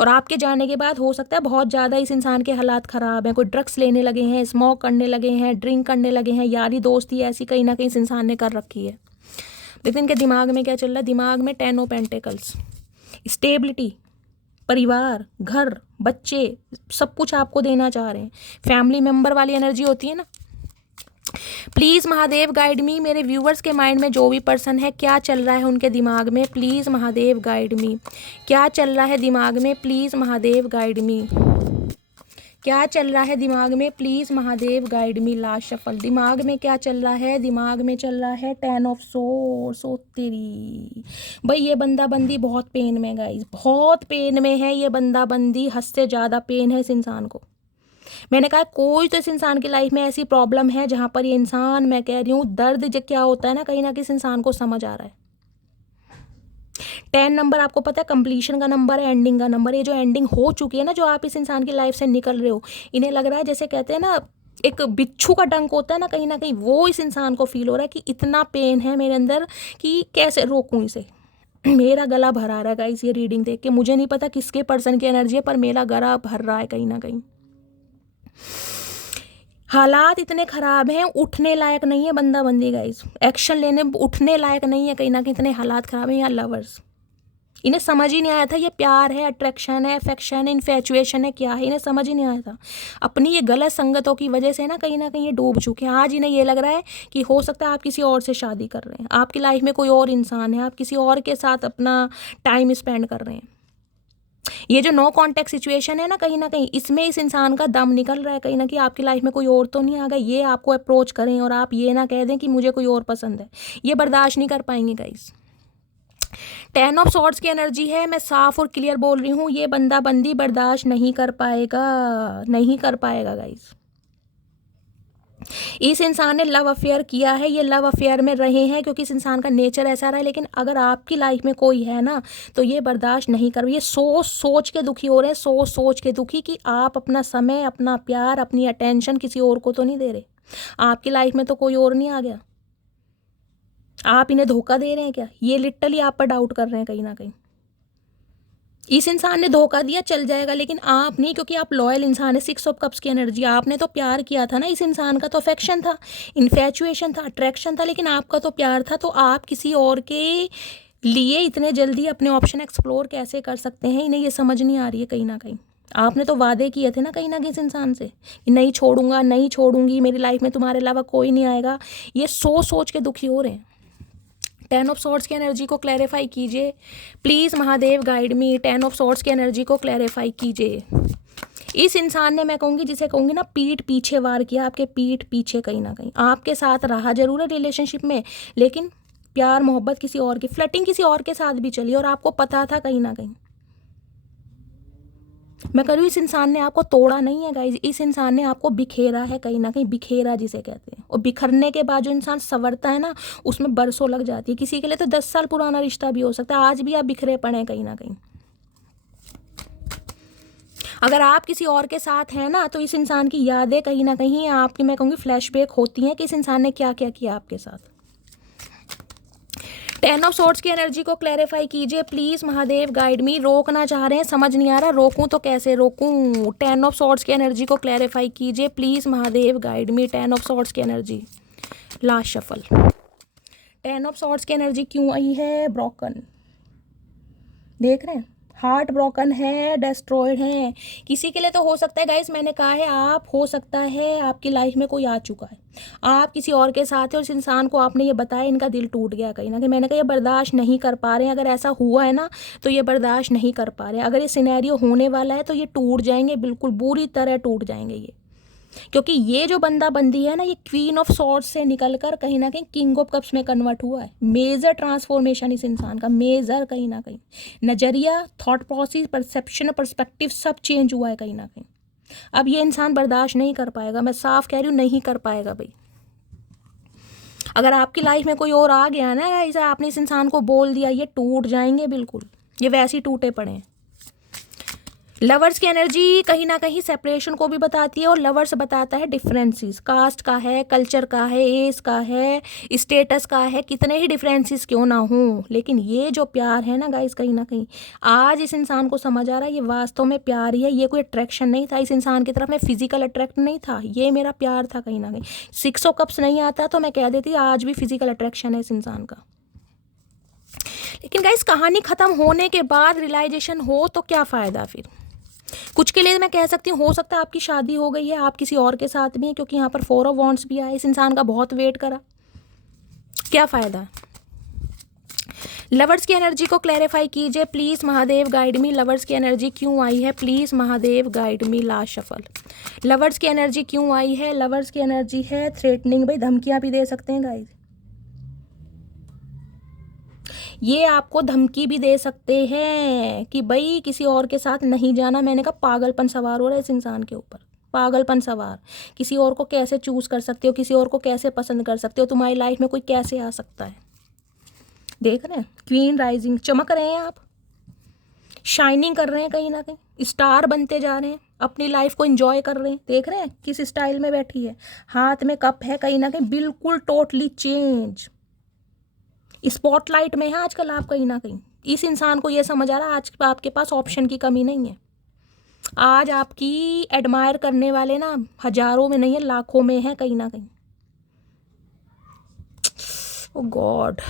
और आपके जाने के बाद हो सकता है बहुत ज़्यादा इस इंसान के हालात ख़राब हैं, कोई ड्रग्स लेने लगे हैं, स्मोक करने लगे हैं, ड्रिंक करने लगे हैं, यारी दोस्ती ऐसी कहीं ना कहीं इस इंसान ने कर रखी है। लेकिन इनके दिमाग में क्या चल रहा है? दिमाग में 10 ऑफ पेंटिकल्स, स्टेबिलिटी, परिवार, घर, बच्चे, सब कुछ आपको देना चाह रहे हैं। फैमिली मेम्बर वाली एनर्जी होती है ना। प्लीज़ महादेव, गाइड मी। मेरे व्यूवर्स के माइंड में जो भी पर्सन है, क्या चल रहा है उनके दिमाग में, प्लीज़ महादेव, गाइड मी। क्या चल रहा है दिमाग में, प्लीज़ महादेव, गाइड मी। क्या चल रहा है दिमाग में, please Mahadev, guide me. Last shuffle. दिमाग में क्या चल रहा है? दिमाग में चल रहा है 10 ऑफ सोर्स। ओ तेरी भाई, ये बंदा बंदी बहुत पेन में गाइस, बहुत पेन में है ये बंदा बंदी, हद से ज़्यादा पेन है इस इंसान को। मैंने कहा कोई तो इस इंसान की लाइफ में ऐसी प्रॉब्लम है जहाँ पर ये इंसान, मैं कह रही हूँ दर्द जो क्या होता है ना, कहीं ना किसी इंसान को समझ आ रहा है। 10 नंबर आपको पता है कंप्लीशन का नंबर है, एंडिंग का नंबर। ये जो एंडिंग हो चुकी है ना, जो आप इस इंसान की लाइफ से निकल रहे हो, इन्हें लग रहा है जैसे कहते हैं ना एक बिच्छू का डंक होता है ना, कहीं ना कहीं वो इस इंसान को फील हो रहा है कि इतना पेन है मेरे अंदर कि कैसे रोकूं इसे। मेरा गला भरा रहा है गाइस ये रीडिंग देख के। मुझे नहीं पता किसके पर्सन की एनर्जी है, पर मेरा गला भर रहा है कहीं ना कहीं। हालात इतने ख़राब हैं, उठने लायक नहीं है बंदा बंदी गाइस, एक्शन लेने उठने लायक नहीं है कहीं ना कहीं, इतने हालात ख़राब हैं। यहाँ लवर्स, इन्हें समझ ही नहीं आया था ये प्यार है, अट्रैक्शन है, अफेक्शन है, इन्फेचुएशन है, क्या है, इन्हें समझ ही नहीं आया था। अपनी ये गलत संगतों की वजह से ना कहीं ये डूब चुके हैं। आज इन्हें ये लग रहा है कि हो सकता है आप किसी और से शादी कर रहे हैं, आपकी लाइफ में कोई और इंसान है, आप किसी और के साथ अपना टाइम स्पेंड कर रहे हैं। ये जो नो कॉन्टेक्ट सिचुएशन है ना कहीं इसमें इस इंसान का दम निकल रहा है कहीं ना कहीं, आपकी लाइफ में कोई और तो नहीं आ गया, ये आपको अप्रोच करें और आप ये ना कह दें कि मुझे कोई और पसंद है, ये बर्दाश्त नहीं कर पाएंगे गाइस। 10 ऑफ सॉर्ड्स की एनर्जी है, मैं साफ और क्लियर बोल रही हूँ, ये बंदा बंदी बर्दाश्त नहीं कर पाएगा, नहीं कर पाएगा गाइस। इस इंसान ने लव अफेयर किया है, ये लव अफेयर में रहे हैं क्योंकि इस इंसान का नेचर ऐसा रहा है, लेकिन अगर आपकी लाइफ में कोई है ना तो ये बर्दाश्त नहीं कर, ये सोच सोच के दुखी हो रहे हैं, सोच सोच के दुखी कि आप अपना समय, अपना प्यार, अपनी अटेंशन किसी और को तो नहीं दे रहे, आपकी लाइफ में तो कोई और नहीं आ गया, आप इन्हें धोखा दे रहे हैं क्या, ये लिटरली आप पर डाउट कर रहे हैं कहीं ना कहीं। इस इंसान ने धोखा दिया चल जाएगा, लेकिन आप नहीं, क्योंकि आप लॉयल इंसान है। 6 ऑफ कप्स की एनर्जी, आपने तो प्यार किया था ना, इस इंसान का तो अफेक्शन था, इन्फैचुएशन था, अट्रैक्शन था, लेकिन आपका तो प्यार था, तो आप किसी और के लिए इतने जल्दी अपने ऑप्शन एक्सप्लोर कैसे कर सकते हैं, इन्हें ये समझ नहीं आ रही है कहीं ना कहीं। आपने तो वादे किए थे ना कहीं इस इंसान से कि नहीं छोड़ूंगा, नहीं छोड़ूंगी, मेरी लाइफ में तुम्हारे अलावा कोई नहीं आएगा, ये सोच सोच के दुखी हो रहे हैं। 10 ऑफ सॉर्ड्स की एनर्जी को क्लैरिफाई कीजिए please, Mahadev guide me. 10 of swords की एनर्जी को क्लैरिफाई कीजिए। इस इंसान ने, मैं कहूँगी जिसे कहूँगी ना, पीठ पीछे वार किया, आपके पीठ पीछे कहीं ना कहीं आपके साथ रहा जरूर है रिलेशनशिप में, लेकिन प्यार मोहब्बत किसी और की, फ्लर्टिंग किसी और के साथ भी चली और आपको पता था कहीं ना कहीं। मैं कह रही हूँ इस इंसान ने आपको तोड़ा नहीं है गाइज, इस इंसान ने आपको बिखेरा है कहीं ना कहीं, बिखेरा जिसे कहते हैं। और बिखरने के बाद जो इंसान संवरता है ना, उसमें बरसों लग जाती है, किसी के लिए तो 10 साल पुराना रिश्ता भी हो सकता है, आज भी आप बिखरे पड़े हैं कहीं ना कहीं। अगर आप किसी और के साथ हैं ना तो इस इंसान की यादें कहीं ना कहीं आपकी, मैं कहूँगी फ्लैशबैक होती हैं कि इस इंसान ने क्या क्या किया आपके साथ। 10 ऑफ सॉर्ड्स की एनर्जी को क्लैरिफाई कीजिए प्लीज़, महादेव गाइड मी। रोकना चाह रहे हैं, समझ नहीं आ रहा रोकूं तो कैसे रोकूं। 10 ऑफ सॉर्ड्स की एनर्जी को क्लैरिफाई कीजिए please, Mahadev guide me. 10 of swords की energy, last shuffle. 10 of swords की एनर्जी क्यों आई है? ब्रोकन, देख रहे हैं, हार्ट ब्रोकन है, डिस्ट्रॉयड है। किसी के लिए तो हो सकता है गाइस, मैंने कहा है, आप हो सकता है आपकी लाइफ में कोई आ चुका है, आप किसी और के साथ है, उस इंसान को आपने ये बताया, इनका दिल टूट गया कहीं ना कहीं। मैंने कहा ये बर्दाश्त नहीं कर पा रहे हैं, अगर ऐसा हुआ है ना तो ये बर्दाश्त नहीं कर पा रहे हैं, अगर ये सिनेरियो होने वाला है तो ये टूट जाएंगे, बिल्कुल बुरी तरह टूट जाएंगे ये, क्योंकि ये जो बंदा बंदी है ना, ये क्वीन ऑफ सॉर्ड्स से निकलकर कहीं ना कहीं किंग ऑफ कप्स में कन्वर्ट हुआ है। मेजर ट्रांसफॉर्मेशन इस इंसान का, मेजर कहीं ना कहीं नज़रिया, थॉट प्रोसेस, परसेप्शन, पर्सपेक्टिव सब चेंज हुआ है कहीं ना कहीं। अब ये इंसान बर्दाश्त नहीं कर पाएगा, मैं साफ कह रही हूँ, नहीं कर पाएगा भाई। अगर आपकी लाइफ में कोई और आ गया ना, ऐसा आपने इस इंसान को बोल दिया, ये टूट जाएंगे बिल्कुल, ये वैसे ही टूटे पड़े हैं। लवर्स की एनर्जी कहीं ना कहीं सेपरेशन को भी बताती है, और लवर्स बताता है डिफरेंसेस, कास्ट का है, कल्चर का है, एज का है, स्टेटस का है, कितने ही डिफरेंसेस क्यों ना हो, लेकिन ये जो प्यार है ना गाइस, कहीं ना कहीं आज इस इंसान को समझ आ रहा है ये वास्तव में प्यार ही है, ये कोई अट्रैक्शन नहीं था इस इंसान की तरफ, मैं फिजिकल अट्रैक्ट नहीं था, ये मेरा प्यार था कहीं ना कहीं। 6 ऑफ कप्स नहीं आता तो मैं कह देती आज भी फिजिकल अट्रैक्शन है इस इंसान का। लेकिन गाइस कहानी खत्म होने के बाद रियलाइजेशन हो तो क्या फ़ायदा फिर। कुछ के लिए मैं कह सकती हूँ, हो सकता है आपकी शादी हो गई है, आप किसी और के साथ भी हैं, क्योंकि यहाँ पर 4 ऑफ वॉन्ड्स भी आए, इस इंसान का बहुत वेट करा, क्या फ़ायदा। लवर्स की एनर्जी को क्लैरिफाई कीजिए please, Mahadev guide me. Lovers की एनर्जी क्यों आई है please, Mahadev guide me. Last shuffle. Lovers की एनर्जी क्यों आई है? लवर्स की एनर्जी है थ्रेटनिंग, भाई धमकियाँ भी दे सकते हैं गाइस, ये आपको धमकी भी दे सकते हैं कि भाई किसी और के साथ नहीं जाना। मैंने कहा पागलपन सवार हो रहा है इस इंसान के ऊपर, पागलपन सवार। किसी और को कैसे चूज कर सकते हो, किसी और को कैसे पसंद कर सकते हो, तुम्हारी लाइफ में कोई कैसे आ सकता है। देख रहे हैं, क्वीन राइजिंग, चमक रहे हैं आप, शाइनिंग कर रहे हैं कहीं ना कहीं, स्टार बनते जा रहे हैं, अपनी लाइफ को एंजॉय कर रहे हैं। देख रहे हैं किस स्टाइल में बैठी है, हाथ में कप है, कहीं ना कहीं बिल्कुल टोटली चेंज, स्पॉटलाइट में है आजकल आप कहीं ना कहीं। इस इंसान को ये समझ आ रहा है आज आपके पास ऑप्शन की कमी नहीं है, आज आपकी एडमायर करने वाले ना हजारों में नहीं है, लाखों में है कहीं ना कहीं। ओ गॉड,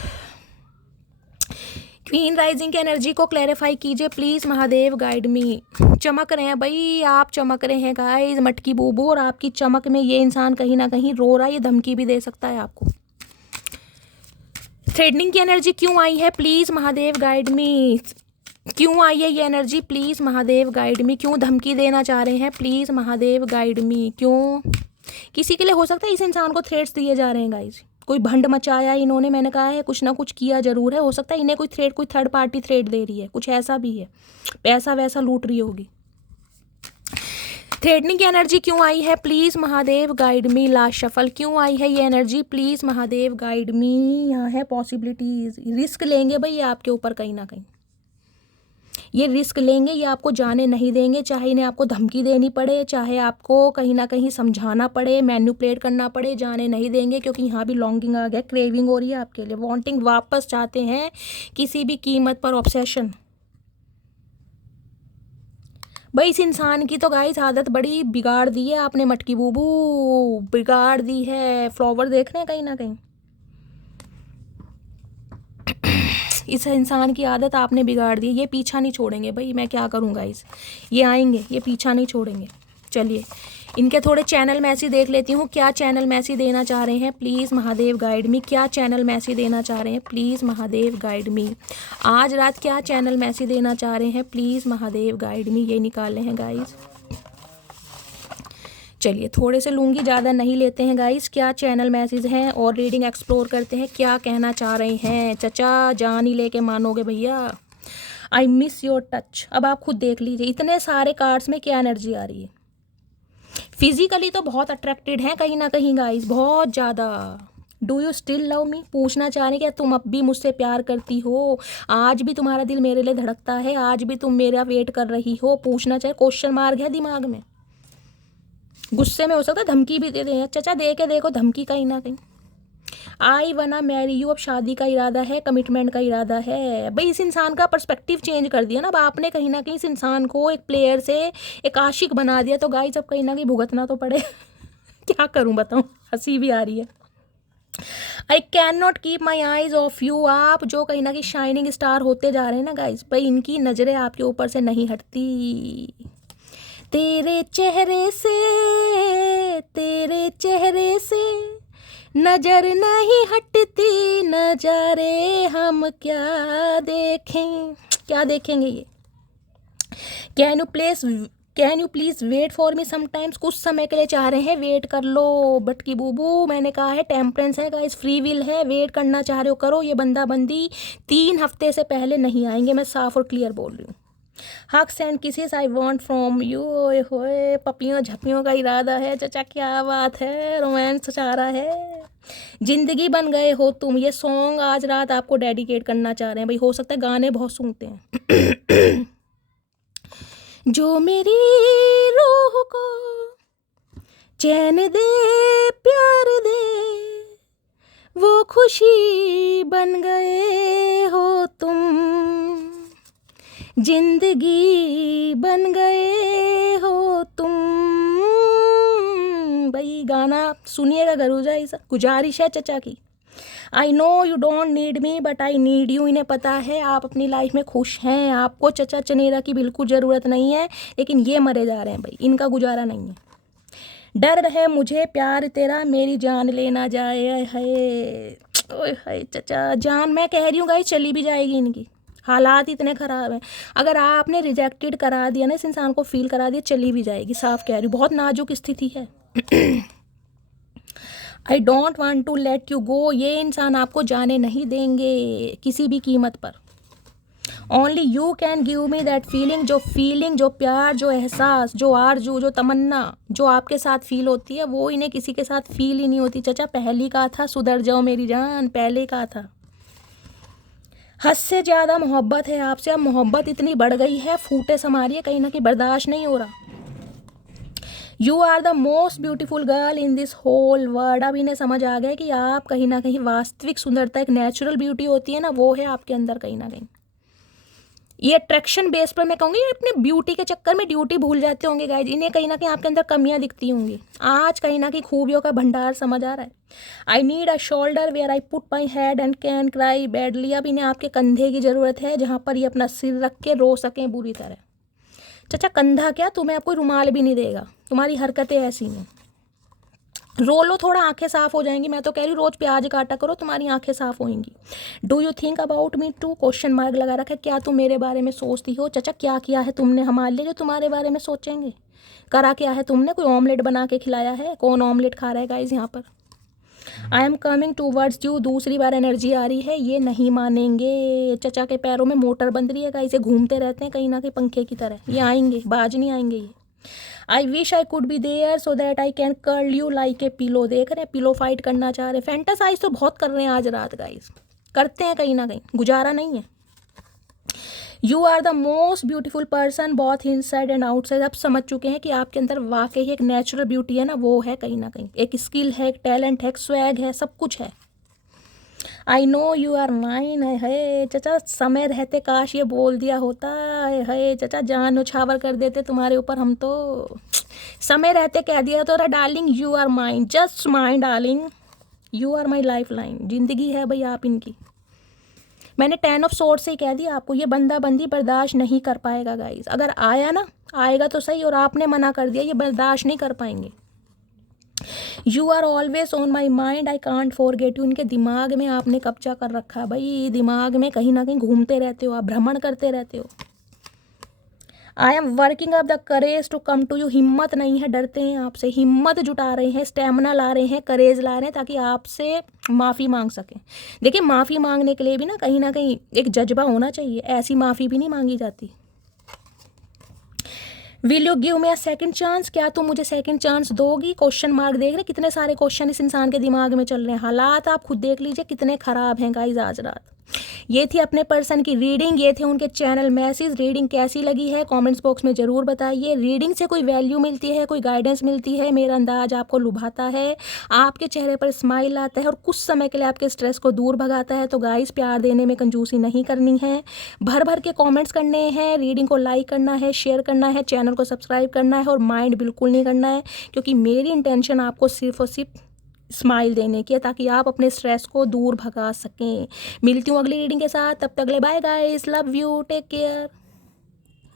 क्वीन राइजिंग की एनर्जी को क्लैरिफाई कीजिए प्लीज़, महादेव गाइड मी। चमक रहे हैं भाई, आप चमक रहे हैं गाइस, मटकी बूबू, और आपकी चमक में ये इंसान कहीं ना कहीं रो रहा है, ये धमकी भी दे सकता है आपको। थ्रेडनिंग की एनर्जी क्यों आई है प्लीज़, महादेव गाइड मी। क्यों आई है ये energy, please Mahadev guide me. क्यों धमकी देना चाह रहे हैं, प्लीज़ महादेव गाइड मी। क्यों, किसी के लिए हो सकता है इस इंसान को थ्रेट्स दिए जा रहे हैं गाइज, कोई भंड मचाया इन्होंने, मैंने कहा है कुछ ना कुछ किया जरूर है, हो सकता है इन्हें कोई थ्रेट, कोई थर्ड पार्टी थ्रेट दे रही है, कुछ ऐसा भी है, पैसा वैसा लूट रही होगी। थ्रेटनिंग की एनर्जी क्यों आई है, please Mahadev guide me. Last shuffle, क्यों आई है ये एनर्जी, प्लीज़ महादेव गाइड मी। यहाँ है पॉसिबिलिटीज़, रिस्क लेंगे भाई आपके ऊपर कहीं ना कहीं, ये रिस्क लेंगे, ये आपको जाने नहीं देंगे, चाहे इन्हें आपको धमकी देनी पड़े, चाहे आपको कहीं ना कहीं समझाना पड़े, मैनिपुलेट करना पड़े, जाने नहीं देंगे, क्योंकि यहाँ भी लॉन्गिंग आ गया, क्रेविंग हो रही है आपके लिए, वांटिंग, वापस चाहते हैं किसी भी कीमत पर, ऑब्सेशन। भाई इस इंसान की तो गाइस आदत बड़ी बिगाड़ दी है आपने, मटकी बूबू बिगाड़ दी है। फ्लावर देख रहे हैं कहीं ना कहीं, इस इंसान की आदत आपने बिगाड़ दी, ये पीछा नहीं छोड़ेंगे भाई, मैं क्या करूँ गाइस, ये आएंगे, ये पीछा नहीं छोड़ेंगे। चलिए इनके थोड़े चैनल मैसेज देख लेती हूँ, क्या चैनल मैसेज देना चाह रहे हैं, प्लीज़ महादेव गाइड मी। क्या चैनल मैसेज देना चाह रहे हैं, प्लीज़ महादेव गाइड मी। आज रात क्या चैनल मैसेज देना चाह रहे हैं, प्लीज़ महादेव गाइड मी। ये निकाले हैं गाइस, चलिए थोड़े से लूँगी, ज़्यादा नहीं लेते हैं गाइस। क्या चैनल मैसेज हैं और रीडिंग एक्सप्लोर करते हैं, क्या कहना चाह रहे हैं। चचा जान ही लेके मानोगे भैया, आई मिस योर टच। अब आप खुद देख लीजिए इतने सारे कार्ड्स में क्या एनर्जी आ रही है। फिजिकली तो बहुत अट्रैक्टेड हैं कहीं ना कहीं गाइस, बहुत ज़्यादा। Do you still love me, पूछना चाह रहे हैं क्या तुम अब भी मुझसे प्यार करती हो, आज भी तुम्हारा दिल मेरे लिए धड़कता है, आज भी तुम मेरा वेट कर रही हो, पूछना चाहे, क्वेश्चन मार्क है दिमाग में। गुस्से में हो सकता है धमकी भी दे दें, चचा दे के देखो धमकी कहीं ना कहीं। आई वना मैरी यू, अब शादी का इरादा है, कमिटमेंट का इरादा है। भाई इस इंसान का पर्सपेक्टिव चेंज कर दिया ना, अब आपने कहीं ना कहीं इस इंसान को एक प्लेयर से एक आशिक बना दिया, तो गाइस अब कहीं ना कहीं भुगतना तो पड़े। क्या करूं बताऊं, हंसी भी आ रही है। I can not keep my eyes of you, आप जो कहीं ना कहीं शाइनिंग स्टार होते जा रहे हैं ना गाइस, भाई इनकी नज़रें आपके ऊपर से नहीं हटती। तेरे चेहरे से नजर नहीं हटती, नजारे हम क्या देखें, क्या देखेंगे ये। Can you please wait for me sometimes, कुछ समय के लिए चाह रहे हैं, वेट कर लो। बटकी बूबू मैंने कहा है टेम्परेंस है गाइस, फ्री विल है, वेट करना चाह रहे हो करो। ये बंदा बंदी 3 हफ्ते से पहले नहीं आएंगे, मैं साफ और क्लियर बोल रही हूँ। Hugs and kisses I want from you, ओए होए पपियों झपियों का इरादा है, चचा क्या बात है, रोमांस चाह रहा है। जिंदगी बन गए हो तुम, ये सॉन्ग आज रात आपको डेडिकेट करना चाह रहे हैं भाई, हो सकता है गाने बहुत सुनते हैं। जो मेरी रूह को चैन दे, प्यार दे, वो खुशी बन गए हो तुम, जिंदगी बन गए हो तुम। भाई गाना सुनिएगा गुजारिश है चचा की। आई know you don't need me but I need you, इन्हें पता है आप अपनी लाइफ में खुश हैं, आपको चचा चनेरा की बिल्कुल ज़रूरत नहीं है, लेकिन ये मरे जा रहे हैं भाई, इनका गुजारा नहीं है। डर है मुझे प्यार तेरा, मेरी जान लेना जाए, है ओए हाय चचा, जान मैं कह रही हूँ गाइस चली भी जाएगी इनकी, हालात इतने ख़राब हैं। अगर आपने रिजेक्टेड करा दिया ना, इस इंसान को फील करा दिया, चली भी जाएगी, साफ कह रही हूँ, बहुत नाजुक स्थिति है। I don't want to let you go, ये इंसान आपको जाने नहीं देंगे किसी भी कीमत पर। Only you can give me that feeling, जो प्यार, जो एहसास, जो आरजू, जो तमन्ना जो आपके साथ फील होती है, वो इन्हें किसी के साथ फील ही नहीं होती। चचा पहली कहा था सुधर जाओ मेरी जान, पहले कहा था। हद से ज़्यादा मोहब्बत है आपसे, अब मोहब्बत इतनी बढ़ गई है, फूटे समारिए, कहीं ना कहीं बर्दाश्त नहीं हो रहा। You are the most beautiful girl in this whole world, अब इन्हें समझ आ गया कि आप कहीं ना कहीं वास्तविक सुंदरता, एक नेचुरल ब्यूटी होती है ना, वो है आपके अंदर कहीं ना कहीं। ये अट्रैक्शन बेस पर मैं कहूँगी, अपने ब्यूटी के चक्कर में ड्यूटी भूल जाते होंगे गाइज, इन्हें कहीं ना कहीं आपके अंदर कमियां दिखती होंगी। आज कहीं ना कहीं खूबियों का भंडार समझ आ रहा है। I need a shoulder where I put my head and can cry badly, अब इन्हें आपके कंधे की ज़रूरत है, जहाँ पर ये अपना सिर रख के रो सकें बुरी तरह। चचा कंधा क्या, तुम्हें अब कोई रुमाल भी नहीं देगा, तुम्हारी हरकतें ऐसी हैं। रो लो थोड़ा, आंखें साफ हो जाएंगी। मैं तो कह रही हूँ रोज प्याज काटा करो, तुम्हारी आंखें साफ होंगी। Do you think about me too, question mark लगा रखा है। क्या तुम मेरे बारे में सोचती हो? चाचा क्या किया है तुमने हमारे लिए जो तुम्हारे बारे में सोचेंगे? करा क्या है तुमने? कोई ऑमलेट बना के खिलाया है? कौन ऑमलेट खा रहा है गाइज यहाँ पर? I am coming towards you, दूसरी बार एनर्जी आ रही है, ये नहीं मानेंगे। चचा के पैरों में मोटर बंध रही है गाइस, ये घूमते रहते हैं कहीं ना कहीं पंखे की तरह। ये आएंगे, बाज नहीं आएंगे ये। I wish I could be there so that I can curl you like a pillow. देख रहे हैं, पिलो फाइट करना चाह रहे हैं। फैंटासाइज तो बहुत कर रहे हैं आज रात गाइस, करते हैं कहीं ना कहीं, गुजारा नहीं है। You are the most beautiful person both inside and outside. आप समझ चुके हैं कि आपके अंदर वाकई एक नेचुरल ब्यूटी है ना, वो है कहीं ना कहीं, एक स्किल है, एक टैलेंट है, एक स्वैग है, सब कुछ है। I know you are mine. है चचा, समय रहते काश ये बोल दिया होता। है चचा, जान उछावर कर देते तुम्हारे ऊपर हम तो। समय रहते कह दिया तो darling you are mine, just mine darling, you are my life line. जिंदगी है भाई आप इनकी। मैंने 10 ऑफ सोर्ड से ही कह दिया आपको, ये बंदा बंदी बर्दाश्त नहीं कर पाएगा गाइस। अगर आया ना, आएगा तो सही, और आपने मना कर दिया, ये बर्दाश्त नहीं कर पाएंगे। You are always on my mind, I can't forget you. उनके दिमाग में आपने कब्जा कर रखा है भाई, दिमाग में कहीं ना कहीं घूमते रहते हो आप, भ्रमण करते रहते हो। I am working up the courage to come to you. हिम्मत नहीं है, डरते हैं आपसे, हिम्मत जुटा रहे हैं, स्टेमिना ला रहे हैं, करेज ला रहे हैं, ताकि आपसे माफ़ी मांग सकें। देखिए, माफ़ी मांगने के लिए भी ना कहीं एक जज्बा होना चाहिए, ऐसी माफ़ी भी नहीं मांगी जाती। Will you give me a second chance, क्या तुम मुझे सेकंड चांस दोगी? Question mark. देख रहे कितने सारे क्वेश्चन इस इंसान के दिमाग में चल रहे हैं। हालात आप खुद देख लीजिए कितने ख़राब हैं गाइज आज रात। ये थी अपने पर्सन की रीडिंग, ये थे उनके चैनल मैसेज। रीडिंग कैसी लगी है कमेंट्स बॉक्स में ज़रूर बताइए। रीडिंग से कोई वैल्यू मिलती है, कोई गाइडेंस मिलती है, मेरा अंदाज आपको लुभाता है, आपके चेहरे पर स्माइल आता है और कुछ समय के लिए आपके स्ट्रेस को दूर भगाता है, तो गाइस प्यार देने में कंजूसी नहीं करनी है, भर भर के कमेंट्स करने हैं, रीडिंग को लाइक करना है, शेयर करना है, चैनल को सब्सक्राइब करना है और माइंड बिल्कुल नहीं करना है, क्योंकि मेरी इंटेंशन आपको सिर्फ और सिर्फ स्माइल देने की है, ताकि आप अपने स्ट्रेस को दूर भगा सकें। मिलती हूँ अगली रीडिंग के साथ, तब तक ले bye guys, love you, take care.